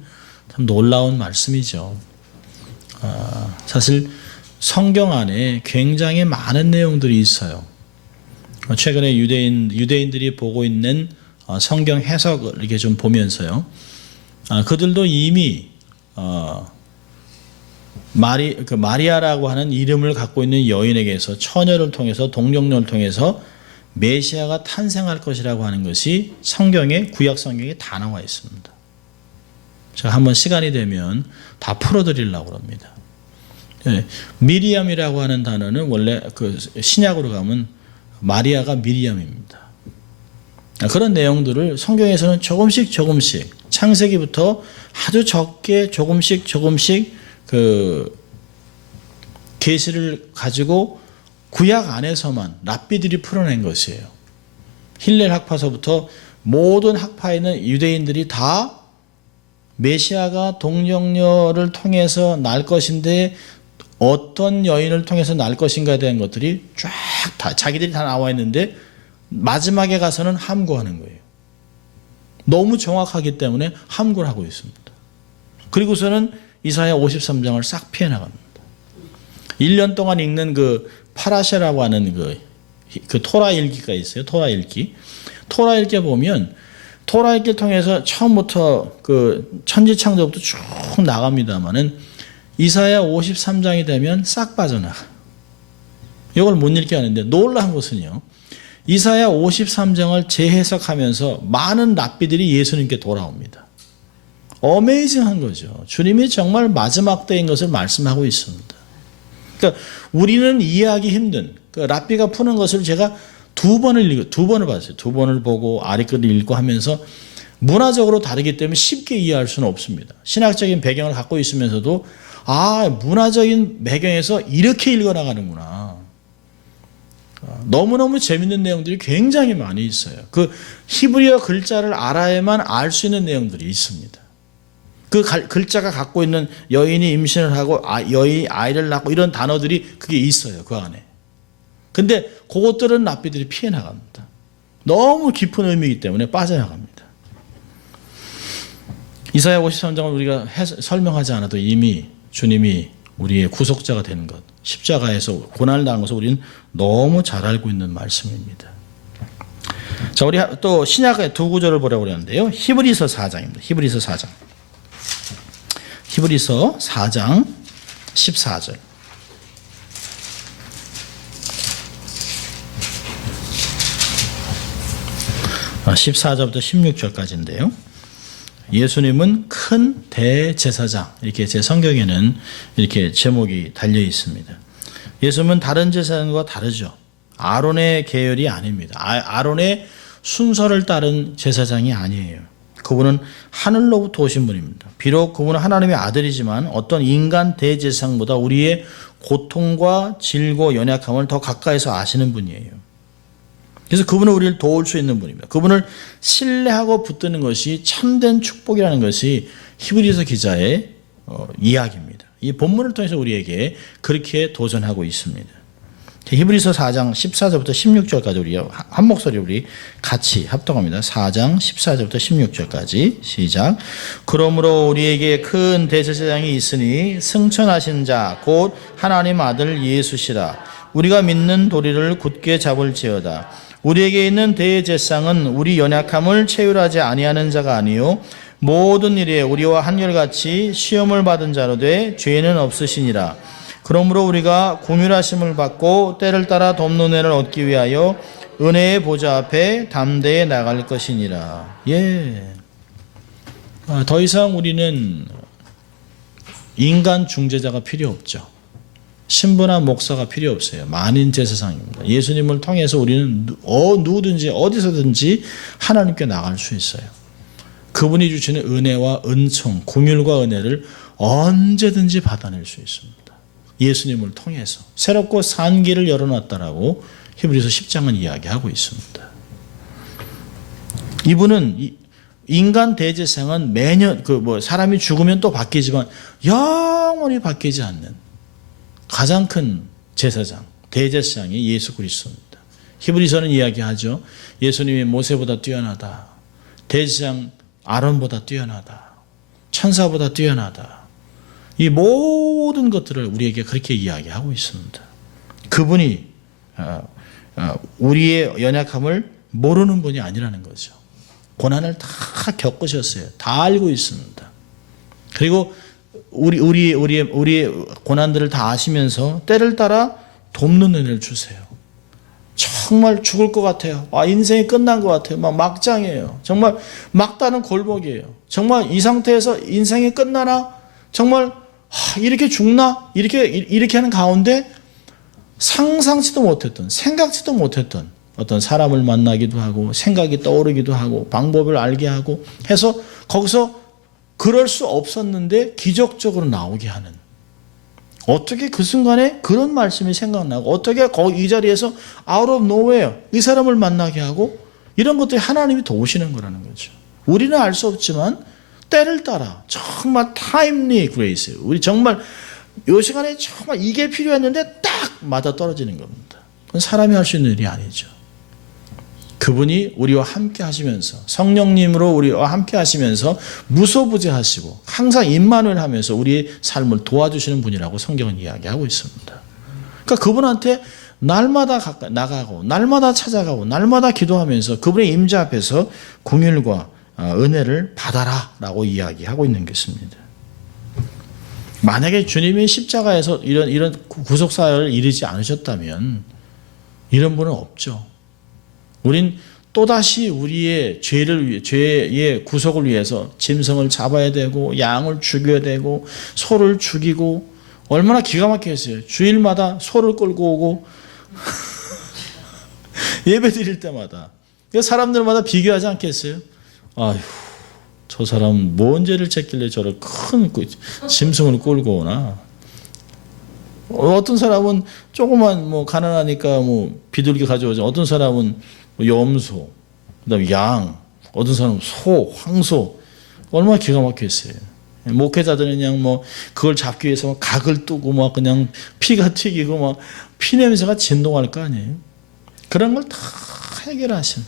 참 놀라운 말씀이죠. 사실 성경 안에 굉장히 많은 내용들이 있어요. 최근에 유대인들이 보고 있는 성경 해석을 이렇게 좀 보면서요. 그들도 이미 마리아라고 하는 이름을 갖고 있는 여인에게서 처녀를 통해서 동정녀를 통해서 메시아가 탄생할 것이라고 하는 것이 구약 성경에 다 나와 있습니다. 제가 한번 시간이 되면 다 풀어드리려고 합니다. 미리암이라고 하는 단어는 원래 그 신약으로 가면 마리아가 미리암입니다. 그런 내용들을 성경에서는 조금씩 창세기부터 아주 적게 조금씩 그 계시를 가지고 구약 안에서만 랍비들이 풀어낸 것이에요. 힐렐 학파서부터 모든 학파에 있는 유대인들이 다 메시아가 동정녀를 통해서 날 것인데 어떤 여인을 통해서 날 것인가에 대한 것들이 쫙 다 자기들이 다 나와 있는데 마지막에 가서는 함구하는 거예요. 너무 정확하기 때문에 함구를 하고 있습니다. 그리고서는 이사야 53장을 싹 피해 나갑니다. 1년 동안 읽는 그 파라샤라고 하는 그 토라 읽기가 있어요. 토라 읽기 보면 토라 읽기를 통해서 처음부터 그 천지창조부터 쭉 나갑니다만은 이사야 53장이 되면 싹 빠져나가. 이걸 못 읽게 하는데 놀라운 것은요. 이사야 53장을 재해석하면서 많은 랍비들이 예수님께 돌아옵니다. 어메이징한 거죠. 주님이 정말 마지막 때인 것을 말씀하고 있습니다. 그러니까 우리는 이해하기 힘든 랍비가 푸는 것을 제가 두 번을 봤어요. 두 번을 보고 아래 글을 읽고 하면서 문화적으로 다르기 때문에 쉽게 이해할 수는 없습니다. 신학적인 배경을 갖고 있으면서도 문화적인 배경에서 이렇게 읽어나가는구나. 너무너무 재밌는 내용들이 굉장히 많이 있어요. 그 히브리어 글자를 알아야만 알 수 있는 내용들이 있습니다. 그 글자가 갖고 있는 여인이 임신을 하고 여인이 아이를 낳고 이런 단어들이 그게 있어요. 그 안에. 근데 그것들은 랍비들이 피해 나갑니다. 너무 깊은 의미이기 때문에 빠져나갑니다. 이사야 53장을 우리가 설명하지 않아도 이미 주님이 우리의 구속자가 되는 것, 십자가에서 고난을 당한 것을 우리는 너무 잘 알고 있는 말씀입니다. 자, 우리 또 신약의 두 구절을 보려고 그러는데요. 히브리서 4장입니다. 히브리서 4장 14절. 14절부터 16절까지인데요. 예수님은 큰 대제사장, 이렇게 제 성경에는 이렇게 제목이 달려 있습니다. 예수님은 다른 제사장과 다르죠. 아론의 계열이 아닙니다. 아론의 순서를 따른 제사장이 아니에요. 그분은 하늘로부터 오신 분입니다. 비록 그분은 하나님의 아들이지만 어떤 인간 대제사장보다 우리의 고통과 질고 연약함을 더 가까이서 아시는 분이에요. 그래서 그분은 우리를 도울 수 있는 분입니다. 그분을 신뢰하고 붙드는 것이 참된 축복이라는 것이 히브리서 기자의 이야기입니다. 이 본문을 통해서 우리에게 그렇게 도전하고 있습니다. 히브리서 4장 14절부터 16절까지 우리 한 목소리 우리 같이 합동합니다. 4장 14절부터 16절까지 시작. 그러므로 우리에게 큰 대제사장이 있으니 승천하신 자 곧 하나님 아들 예수시라. 우리가 믿는 도리를 굳게 잡을지어다. 우리에게 있는 대제사장은 우리 연약함을 체휼하지 아니하는 자가 아니요 모든 일에 우리와 한결같이 시험을 받은 자로 돼 죄는 없으시니라. 그러므로 우리가 긍휼하심을 받고 때를 따라 돕는 은혜를 얻기 위하여 은혜의 보좌 앞에 담대히 나갈 것이니라. 더 이상 우리는 인간 중재자가 필요 없죠. 신부나 목사가 필요 없어요. 만인 제사장입니다. 예수님을 통해서 우리는 누구든지 어디서든지 하나님께 나갈 수 있어요. 그분이 주시는 은혜와 은총, 긍휼과 은혜를 언제든지 받아낼 수 있습니다. 예수님을 통해서 새롭고 산 길을 열어놨다라고 히브리서 10장은 이야기하고 있습니다. 이분은 인간 대제사장은 매년 사람이 죽으면 또 바뀌지만 영원히 바뀌지 않는 가장 큰 제사장, 대제사장이 예수 그리스도입니다. 히브리서는 이야기하죠. 예수님이 모세보다 뛰어나다. 대제사장 아론보다 뛰어나다. 천사보다 뛰어나다. 이 모든 것들을 우리에게 그렇게 이야기하고 있습니다. 그분이 우리의 연약함을 모르는 분이 아니라는 거죠. 고난을 다 겪으셨어요. 다 알고 있습니다. 그리고 우리의 고난들을 다 아시면서 때를 따라 돕는 은혜를 주세요. 정말 죽을 것 같아요. 인생이 끝난 것 같아요. 막장이에요. 정말 막다른 골목이에요. 정말 이 상태에서 인생이 끝나나? 정말 이렇게 죽나? 이렇게 하는 가운데 상상치도 못했던, 생각지도 못했던 어떤 사람을 만나기도 하고 생각이 떠오르기도 하고 방법을 알게 하고 해서 거기서 그럴 수 없었는데 기적적으로 나오게 하는, 어떻게 그 순간에 그런 말씀이 생각나고 어떻게 이 자리에서 out of nowhere 이 사람을 만나게 하고 이런 것들이 하나님이 도우시는 거라는 거죠. 우리는 알 수 없지만 때를 따라 정말 timely grace, 우리 정말 이 시간에 정말 이게 필요했는데 딱 맞아 떨어지는 겁니다. 그건 사람이 할 수 있는 일이 아니죠. 그분이 우리와 함께 하시면서 성령님으로 우리와 함께 하시면서 무소부재하시고 항상 임마누엘 하면서 우리의 삶을 도와주시는 분이라고 성경은 이야기하고 있습니다. 그러니까 그분한테 날마다 가까이 나가고 날마다 찾아가고 날마다 기도하면서 그분의 임재 앞에서 긍휼과 은혜를 받아라라고 이야기하고 있는 것입니다. 만약에 주님이 십자가에서 이런 구속사역을 이루지 않으셨다면 이런 분은 없죠. 우린 또다시 우리의 죄의 구속을 위해서 짐승을 잡아야 되고 양을 죽여야 되고 소를 죽이고, 얼마나 기가 막혔어요. 주일마다 소를 끌고 오고 예배 드릴 때마다 사람들마다 비교하지 않겠어요? 아휴, 저 사람 뭔 죄를 졌길래 저를 큰 짐승을 끌고 오나. 어떤 사람은 조그만 가난하니까 비둘기 가져오죠. 어떤 사람은 염소, 그다음에 양, 어떤 사람은 소, 황소. 얼마나 기가 막혔어요. 목회자들은 그냥 그걸 잡기 위해서 각을 뜨고 그냥 피가 튀기고 피 냄새가 진동할 거 아니에요. 그런 걸 다 해결하신,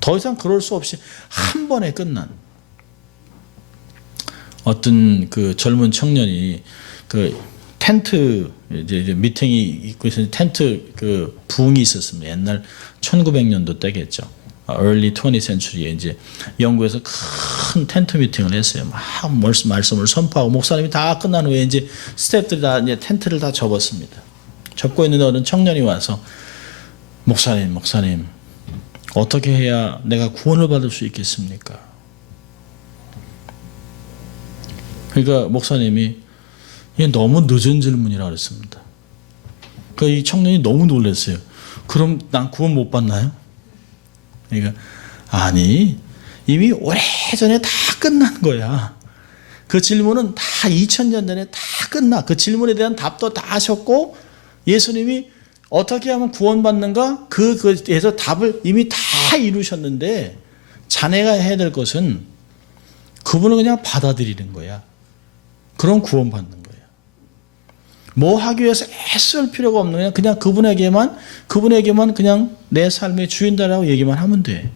더 이상 그럴 수 없이 한 번에 끝난 어떤 그 젊은 청년이 텐트 이제 미팅이 있고 있어서 텐트 부흥이 있었습니다. 옛날 1900년도 때겠죠. early 20th century에 이제 영국에서 큰 텐트 미팅을 했어요. 막 말씀을 선포하고 목사님이 다 끝난 후에 이제 스태프들이 다 이제 텐트를 다 접었습니다. 접고 있는데 어떤 청년이 와서 목사님 어떻게 해야 내가 구원을 받을 수 있겠습니까? 그러니까 목사님이 이게 너무 늦은 질문이라 그랬습니다. 그러니까 이 청년이 너무 놀랐어요. 그럼 난 구원 못 받나요? 그러니까 아니, 이미 오래전에 다 끝난 거야. 그 질문은 다 2000년 전에 다 끝나. 그 질문에 대한 답도 다 하셨고 예수님이 어떻게 하면 구원받는가? 그에서 답을 이미 다 이루셨는데 자네가 해야 될 것은 그분을 그냥 받아들이는 거야. 그럼 구원받는 거야. 뭐 하기 위해서 애쓸 필요가 없는, 그냥 그분에게만 그냥 내 삶의 주인다라고 얘기만 하면 돼.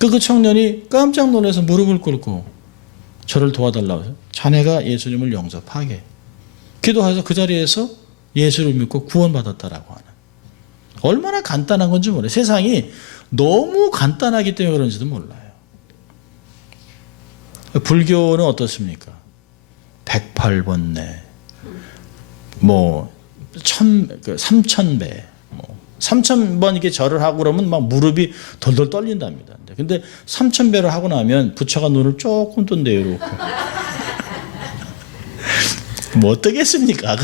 그 청년이 깜짝 놀라서 무릎을 꿇고 저를 도와달라고 해서 자네가 예수님을 영접하게 기도해서 그 자리에서 예수를 믿고 구원받았다라고 하는, 얼마나 간단한 건지 몰라요. 세상이 너무 간단하기 때문에 그런지도 몰라요. 불교는 어떻습니까? 108번뇌 3000배 3000번 이렇게 절을 하고 그러면 막 무릎이 덜덜 떨린답니다. 근데 3000배를 하고 나면 부처가 눈을 조금 뜬대요. 이렇게. 어떻겠습니까?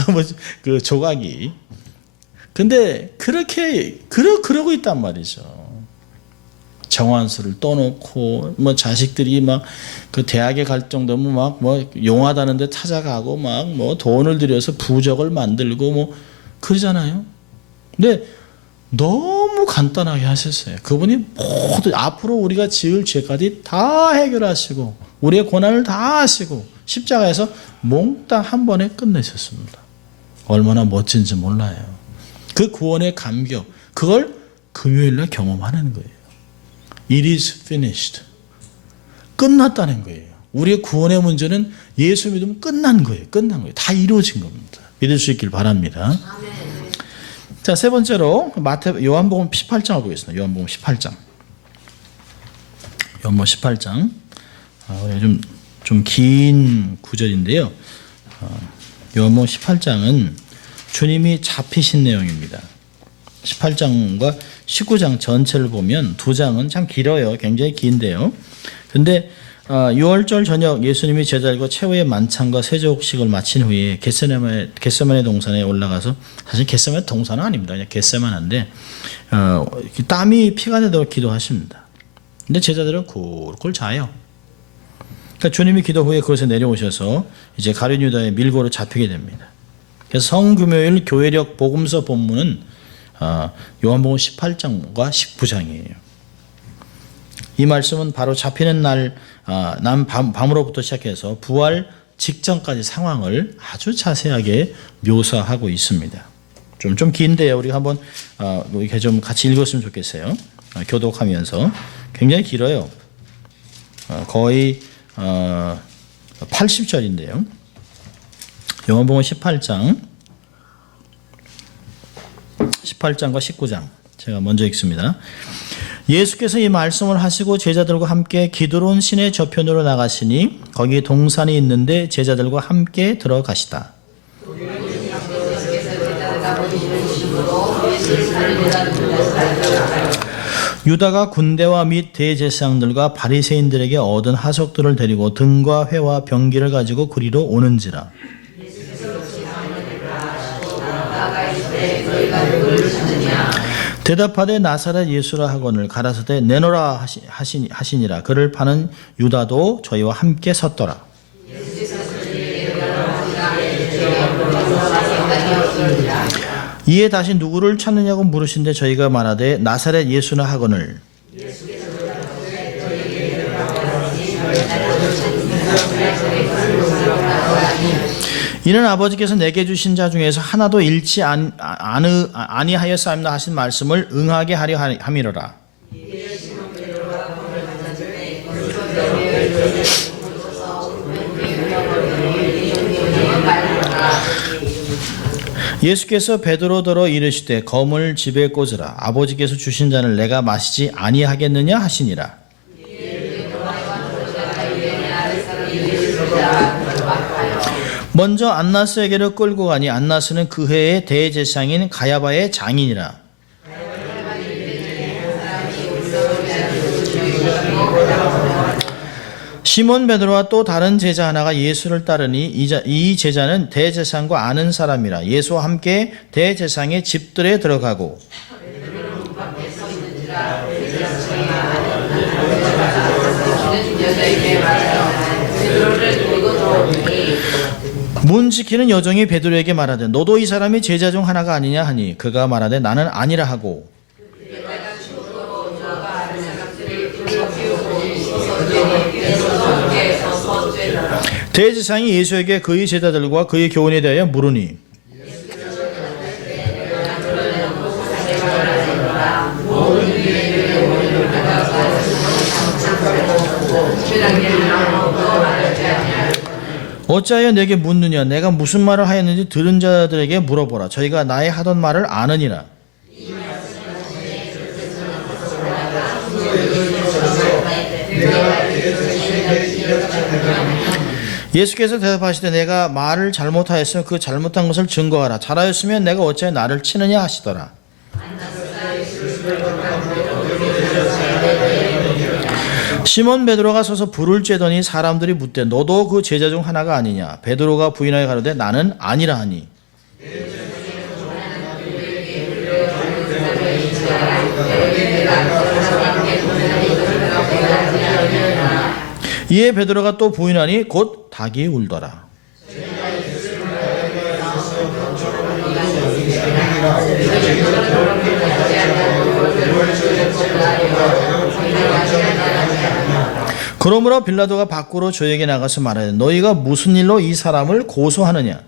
그 조각이. 근데 그러고 있단 말이죠. 정환수를 떠놓고 자식들이 막 그 대학에 갈 정도면 용하다는 데 찾아가고 돈을 들여서 부적을 만들고 그러잖아요. 근데 너무 간단하게 하셨어요. 그분이 모두 앞으로 우리가 지을 죄까지 다 해결하시고 우리의 고난을 다 하시고 십자가에서 몽땅 한 번에 끝내셨습니다. 얼마나 멋진지 몰라요. 그 구원의 감격, 그걸 금요일날 경험하는 거예요. It is finished. 끝났다는 거예요. 우리의 구원의 문제는 예수 믿으면 끝난 거예요. 끝난 거예요. 다 이루어진 겁니다. 믿을 수 있길 바랍니다. 자, 세 번째로 요한복음 18장을 보겠습니다. 요한복음 18장. 요한복음 18장. 우리 좀 긴 구절인데요. 요한복음 18장은 주님이 잡히신 내용입니다. 18장과 19장 전체를 보면 두 장은 참 길어요. 굉장히 긴데요. 근데 6월절 저녁 예수님이 제자들과 최후의 만찬과 세족식을 마친 후에 겟세마네 동산에 올라가서, 사실 겟세마네 동산은 아닙니다. 그냥 겟세마네인데 땀이 피가 되도록 기도하십니다. 근데 제자들은 굴굴 자요. 그러니까 주님이 기도 후에 그것에 내려오셔서 이제 가룟 유다의 밀고로 잡히게 됩니다. 그래서 성금요일 교회력 복음서 본문은 요한복음 18장과 19장이에요. 이 말씀은 바로 잡히는 날 밤으로부터 시작해서 부활 직전까지 상황을 아주 자세하게 묘사하고 있습니다. 좀 긴데요. 우리가 한번 이렇게 좀 같이 읽었으면 좋겠어요. 교독하면서. 굉장히 길어요. 거의 80절인데요. 요한복음 18장과 19장 제가 먼저 읽습니다. 예수께서 이 말씀을 하시고 제자들과 함께 기드론 시내 저편으로 나가시니 거기 동산이 있는데 제자들과 함께 들어가시다. 유다가 군대와 및 대제사장들과 바리새인들에게 얻은 하석들을 데리고 등과 회와 병기를 가지고 그리로 오는지라. 대답하되 나사렛 예수라 하거늘 가라사대 내노라 하시니라. 그를 파는 유다도 저희와 함께 섰더라. 이에 다시 누구를 찾느냐고 물으신데 저희가 말하되 나사렛 예수나 하거늘. 이는 아버지께서 내게 주신 자 중에서 하나도 잃지 아니하였사옵나다 하신 말씀을 응하게 하려 함이로라. 예수께서 베드로더러 이르시되 검을 집에 꽂으라. 아버지께서 주신 잔을 내가 마시지 아니하겠느냐 하시니라. 먼저 안나스에게로 끌고 가니 안나스는 그 해의 대제사장인 가야바의 장인이라. 시몬 베드로와 또 다른 제자 하나가 예수를 따르니 이 제자는 대제사장과 아는 사람이라. 예수와 함께 대제사장의 집들에 들어가고 문 지키는 여종이 베드로에게 말하되 너도 이 사람이 제자 중 하나가 아니냐 하니 그가 말하되 나는 아니라 하고 대제사장이 예수에게 그의 제자들과 그의 교훈에 대하여 물으니 어찌하여 내게 묻느냐. 내가 무슨 말을 하였는지 들은 자들에게 물어보라. 저희가 나의 하던 말을 아느니라. 예수께서 대답하시되 내가 말을 잘못하였으면 그 잘못한 것을 증거하라. 잘하였으면 내가 어찌하여 나를 치느냐 하시더라. 시몬 베드로가 서서 불을 쬐더니 사람들이 묻되 너도 그 제자 중 하나가 아니냐. 베드로가 부인하여 가로되 나는 아니라 하니 이에 베드로가 또 부인하니 곧 닭이 울더라. 그러므로 빌라도가 밖으로 저에게 나가서 말하되 너희가 무슨 일로 이 사람을 고소하느냐.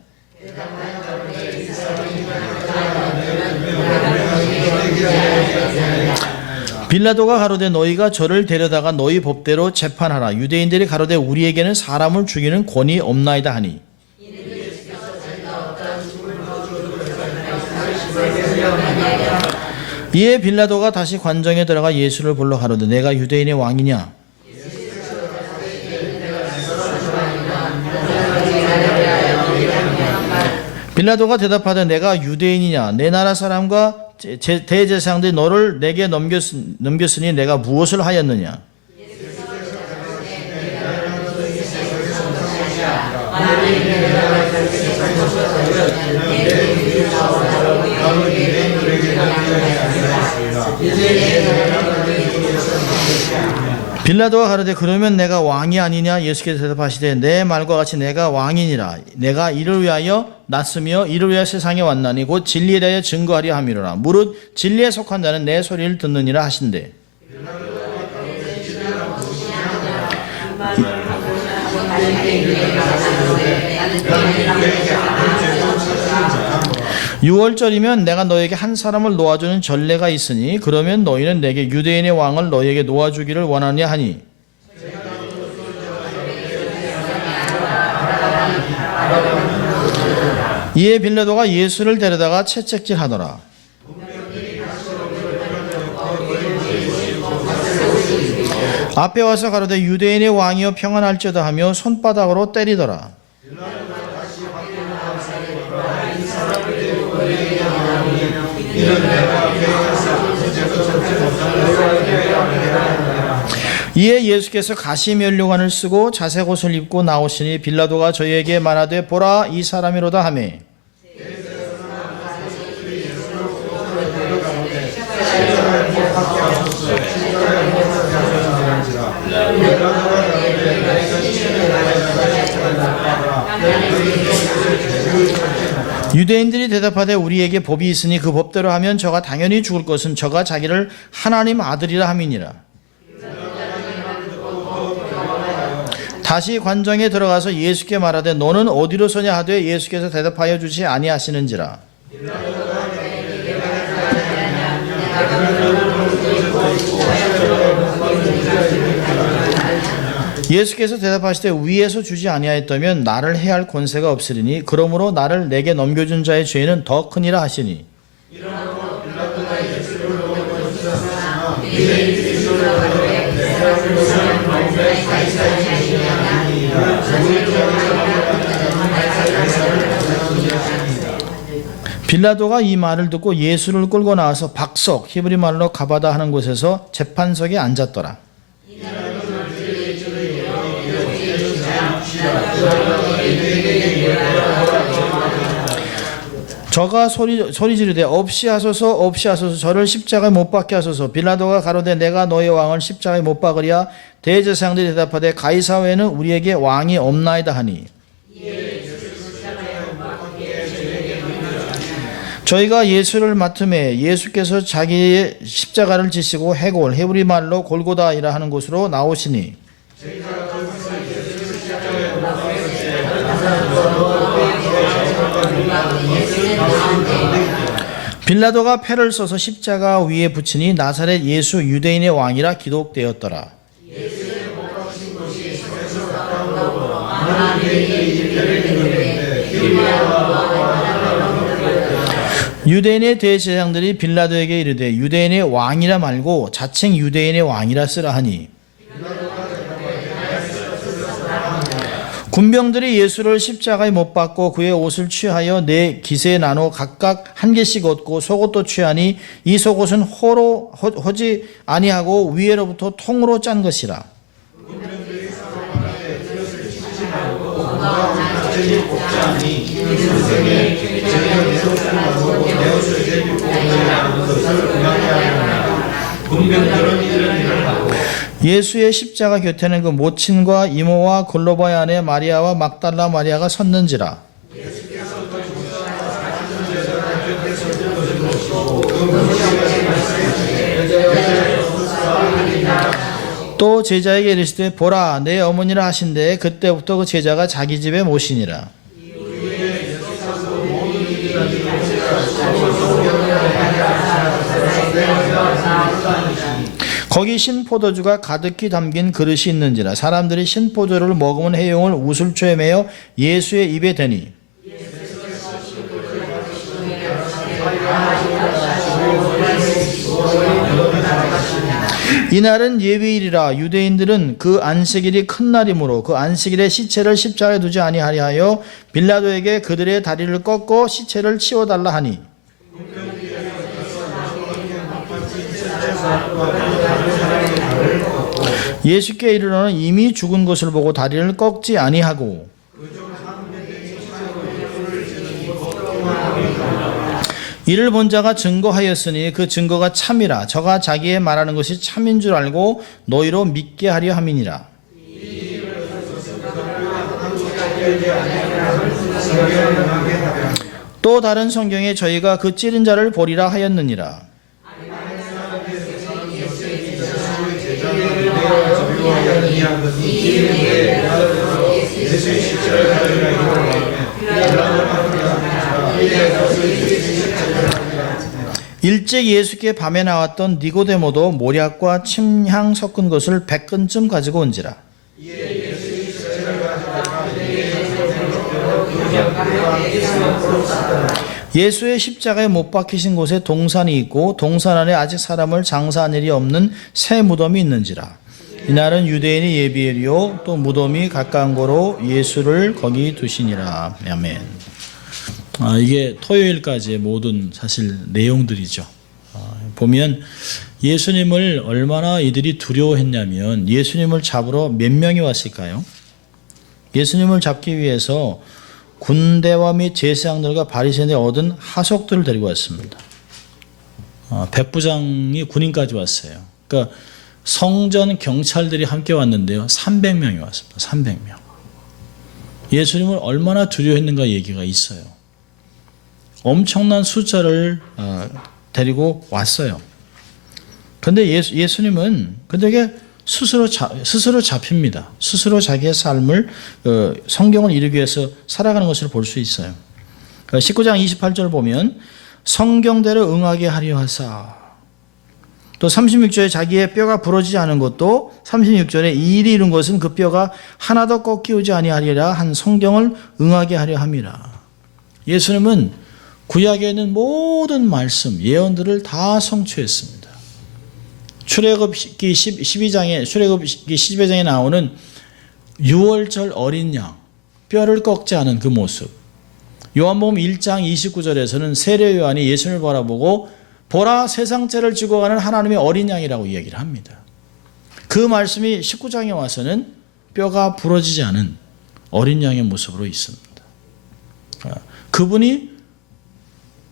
빌라도가 가로되 너희가 저를 데려다가 너희 법대로 재판하라. 유대인들이 가로되 우리에게는 사람을 죽이는 권위 없나이다 하니. 이에 빌라도가 다시 관정에 들어가 예수를 불러 가로되 내가 유대인의 왕이냐. 빌라도가 대답하되 내가 유대인이냐. 내 나라 사람과 대제사장들이 너를 내게 넘겼으니 내가 무엇을 하였느냐. 빌라도가 가로되 그러면 내가 왕이 아니냐. 예수께서 대답하시되 내 말과 같이 내가 왕이니라. 내가 이를 위하여 났으며 이를 위하여 세상에 왔나니 곧 진리에 대하여 증거하려 함이로라. 무릇 진리에 속한 자는 내 소리를 듣느니라 하신대. 유월절이면 내가 너에게 한 사람을 놓아주는 전례가 있으니 그러면 너희는 내게 유대인의 왕을 너희에게 놓아주기를 원하냐 하니. 이에 빌라도가 예수를 데려다가 채찍질하더라. 앞에 와서 가로되 유대인의 왕이여 평안할지어다 하며 손바닥으로 때리더라. 이에 예수께서 가시면류관을 쓰고 자색 옷을 입고 나오시니 빌라도가 저희에게 말하되 보라 이 사람이로다 하며 유대인들이 대답하되 우리에게 법이 있으니 그 법대로 하면 저가 당연히 죽을 것은 저가 자기를 하나님 아들이라 함이니라. 다시 관정에 들어가서 예수께 말하되 너는 어디로 서냐 하되 예수께서 대답하여 주지 아니하시는지라. 예수께서 대답하시되 위에서 주지 아니하였다면 나를 해할 권세가 없으리니 그러므로 나를 내게 넘겨준 자의 죄는 더 크니라 하시니. 빌라도가 이 말을 듣고 예수를 끌고 나와서 박석 히브리 말로 가바다 하는 곳에서 재판석에 앉았더라. 저가 소리 지르되 없이 하소서 저를 십자가에 못 박게 하소서. 빌라도가 가로되 내가 너의 왕을 십자가에 못 박으랴. 대제사장들이 대답하되 가이사 외에는 우리에게 왕이 없나이다 하니. 저희가 예수를 맡음에 예수께서 자기의 십자가를 지시고 해골 헤브리 말로 골고다이라 하는 곳으로 나오시니 빌라도가 패를 써서 십자가 위에 붙이니 나사렛 예수 유대인의 왕이라 기록되었더라. 유대인의 대제사장들이 빌라도에게 이르되 유대인의 왕이라 말고 자칭 유대인의 왕이라 쓰라 하니 군병들이 예수를 십자가에 못 박고 그의 옷을 취하여 네 기세에 나눠 각각 한 개씩 얻고 속옷도 취하니 이 속옷은 호지 아니하고 위에로부터 통으로 짠 것이라. 예수의 십자가 곁에는 그 모친과 이모와 골로바의 아내 마리아와 막달라 마리아가 섰는지라. 또 제자에게 이르시되 보라 내 어머니라 하신대 그때부터 그 제자가 자기 집에 모시니라. 거기 신포도주가 가득히 담긴 그릇이 있는지라 사람들이 신포도를 먹으면 해용을 우슬초에 매어 예수의 입에 대니 이날은 예비일이라 유대인들은 그 안식일이 큰 날이므로 그 안식일에 시체를 십자가에 두지 아니하려 하여 빌라도에게 그들의 다리를 꺾고 시체를 치워달라 하니 예수께 이르러는 이미 죽은 것을 보고 다리를 꺾지 아니하고 이를 본 자가 증거하였으니 그 증거가 참이라 저가 자기의 말하는 것이 참인 줄 알고 너희로 믿게 하려 함이니라. 또 다른 성경에 저희가 그 찌른 자를 보리라 하였느니라. 일찍 예수께 밤에 나왔던 니고데모도 모략과 침향 섞은 것을 100근쯤 가지고 온지라. 예수의 십자가에 못 박히신 곳에 동산이 있고 동산 안에 아직 사람을 장사한 일이 없는 새 무덤이 있는지라. 이날은 유대인의 예비일이요 또 무덤이 가까운 거로 예수를 거기 두시니라. 아멘. 이게 토요일까지의 모든 사실 내용들이죠. 보면 예수님을 얼마나 이들이 두려워했냐면 예수님을 잡으러 몇 명이 왔을까요? 예수님을 잡기 위해서 군대와 및 제사장들과 바리새인들이 얻은 하속들을 데리고 왔습니다. 백부장이 군인까지 왔어요. 그러니까 성전 경찰들이 함께 왔는데요. 300명이 왔습니다. 300명. 예수님을 얼마나 두려워했는가 얘기가 있어요. 엄청난 숫자를 데리고 왔어요. 그런데 예수님은 그들에게 스스로 잡힙니다. 스스로 자기의 삶을 성경을 이루기 위해서 살아가는 것을 볼 수 있어요. 19장 28절 보면 성경대로 응하게 하려 하사 또 36절에 자기의 뼈가 부러지지 않은 것도 36절에 이 일이 이룬 것은 그 뼈가 하나도 꺾이지 아니하리라 한 성경을 응하게 하려 함이라. 예수님은 구약에 있는 모든 말씀, 예언들을 다 성취했습니다. 출애굽기 12장에 나오는 6월절 어린 양, 뼈를 꺾지 않은 그 모습. 요한복음 1장 29절에서는 세례 요한이 예수님을 바라보고 보라 세상 죄를 지고 가는 하나님의 어린 양이라고 이야기를 합니다. 그 말씀이 19장에 와서는 뼈가 부러지지 않은 어린 양의 모습으로 있습니다. 그분이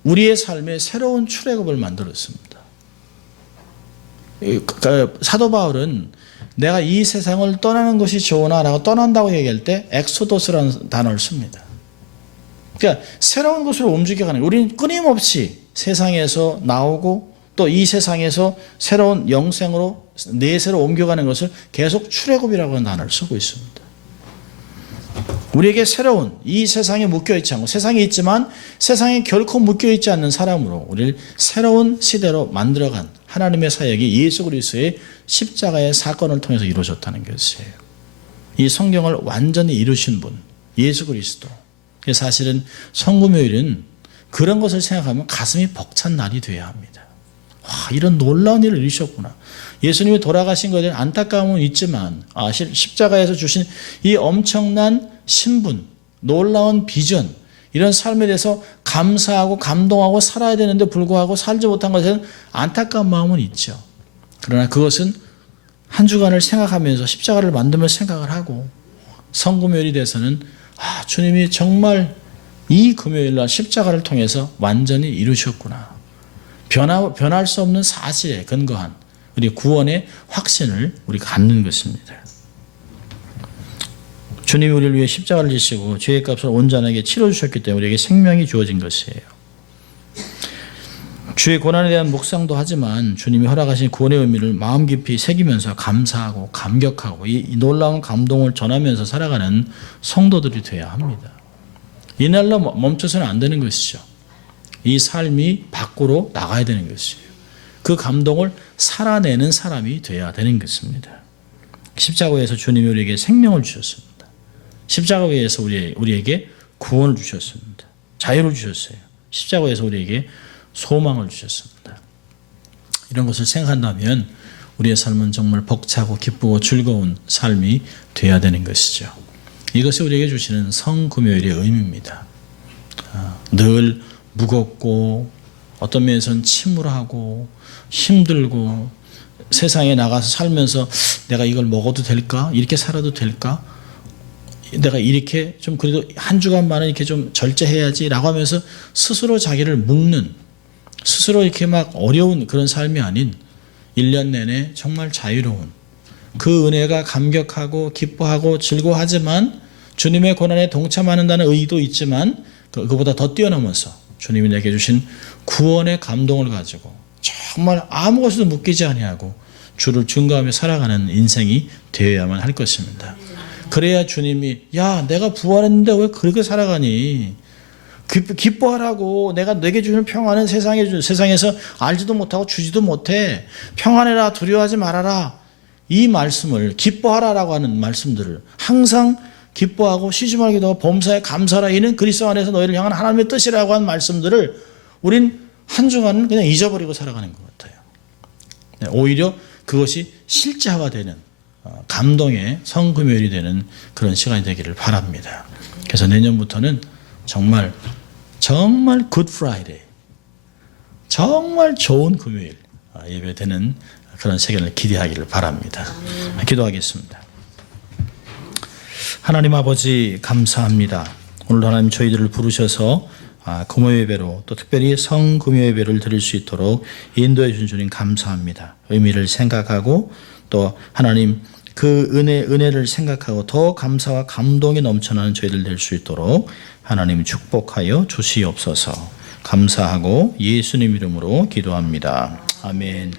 우리의 삶에 새로운 출애굽을 만들었습니다. 사도 바울은 내가 이 세상을 떠나는 것이 좋으나 라고 떠난다고 얘기할 때 엑소더스라는 단어를 씁니다. 그러니까 새로운 것으로 움직여가는 거예요. 우리는 끊임없이 세상에서 나오고 또 이 세상에서 새로운 영생으로 내세로 옮겨가는 것을 계속 출애굽이라고 하는 단어를 쓰고 있습니다. 우리에게 새로운 이 세상에 묶여있지 않고 세상에 있지만 세상에 결코 묶여있지 않는 사람으로 우리를 새로운 시대로 만들어간 하나님의 사역이 예수 그리스도의 십자가의 사건을 통해서 이루어졌다는 것이에요. 이 성경을 완전히 이루신 분 예수 그리스도. 사실은 성금요일은 그런 것을 생각하면 가슴이 벅찬 날이 되어야 합니다. 와, 이런 놀라운 일을 이루셨구나. 예수님이 돌아가신 것에 대한 안타까움은 있지만 십자가에서 주신 이 엄청난 신분, 놀라운 비전, 이런 삶에 대해서 감사하고 감동하고 살아야 되는데 불구하고 살지 못한 것에는 안타까운 마음은 있죠. 그러나 그것은 한 주간을 생각하면서 십자가를 만들면서 생각을 하고 성금요일이 돼서는 주님이 정말 이 금요일날 십자가를 통해서 완전히 이루셨구나. 변할 수 없는 사실에 근거한 우리 구원의 확신을 우리가 갖는 것입니다. 주님이 우리를 위해 십자가를 지시고 죄의 값을 온전하게 치러주셨기 때문에 우리에게 생명이 주어진 것이에요. 주의 고난에 대한 묵상도 하지만 주님이 허락하신 구원의 의미를 마음 깊이 새기면서 감사하고 감격하고 이 놀라운 감동을 전하면서 살아가는 성도들이 되어야 합니다. 이날로 멈춰서는 안 되는 것이죠. 이 삶이 밖으로 나가야 되는 것이에요. 그 감동을 살아내는 사람이 되어야 되는 것입니다. 십자가에서 주님이 우리에게 생명을 주셨습니다. 십자가에서 우리에게 구원을 주셨습니다. 자유를 주셨어요. 십자가에서 우리에게 소망을 주셨습니다. 이런 것을 생각한다면 우리의 삶은 정말 벅차고 기쁘고 즐거운 삶이 되어야 되는 것이죠. 이것이 우리에게 주시는 성금요일의 의미입니다. 늘 무겁고 어떤 면에서는 침울하고 힘들고 세상에 나가서 살면서 내가 이걸 먹어도 될까? 이렇게 살아도 될까? 내가 이렇게 좀 그래도 한 주간만은 이렇게 좀 절제해야지라고 하면서 스스로 자기를 묶는, 스스로 이렇게 막 어려운 그런 삶이 아닌 1년 내내 정말 자유로운 그 은혜가 감격하고 기뻐하고 즐거워하지만 주님의 고난에 동참하는다는 의의도 있지만 그보다 더 뛰어넘어서 주님이 내게 주신 구원의 감동을 가지고 정말 아무것도 묶이지 아니하고 주를 증거하며 살아가는 인생이 되어야만 할 것입니다. 그래야 주님이 야 내가 부활했는데 왜 그렇게 살아가니? 기뻐하라고. 내가 내게 주는 평안은 세상에서 알지도 못하고 주지도 못해. 평안해라, 두려워하지 말아라. 이 말씀을 기뻐하라라고 하는 말씀들을 항상 기뻐하고 쉬지 말기도 하고 범사에 감사하라. 이는 그리스도 안에서 너희를 향한 하나님의 뜻이라고 하는 말씀들을 우린 한 주간은 그냥 잊어버리고 살아가는 것 같아요. 오히려 그것이 실제화가 되는 감동의 성금요일이 되는 그런 시간이 되기를 바랍니다. 그래서 내년부터는 정말 굿 프라이데이, 정말 좋은 금요일 예배되는 그런 시간을 기대하기를 바랍니다. 기도하겠습니다. 하나님 아버지 감사합니다. 오늘 하나님 저희들을 부르셔서 금요 예배로 또 특별히 성금요 예배를 드릴 수 있도록 인도해 주신 주님 감사합니다. 의미를 생각하고 또 하나님 그 은혜를 생각하고 더 감사와 감동이 넘쳐나는 저희들 될 수 있도록 하나님 축복하여 주시옵소서. 감사하고 예수님 이름으로 기도합니다. 아멘.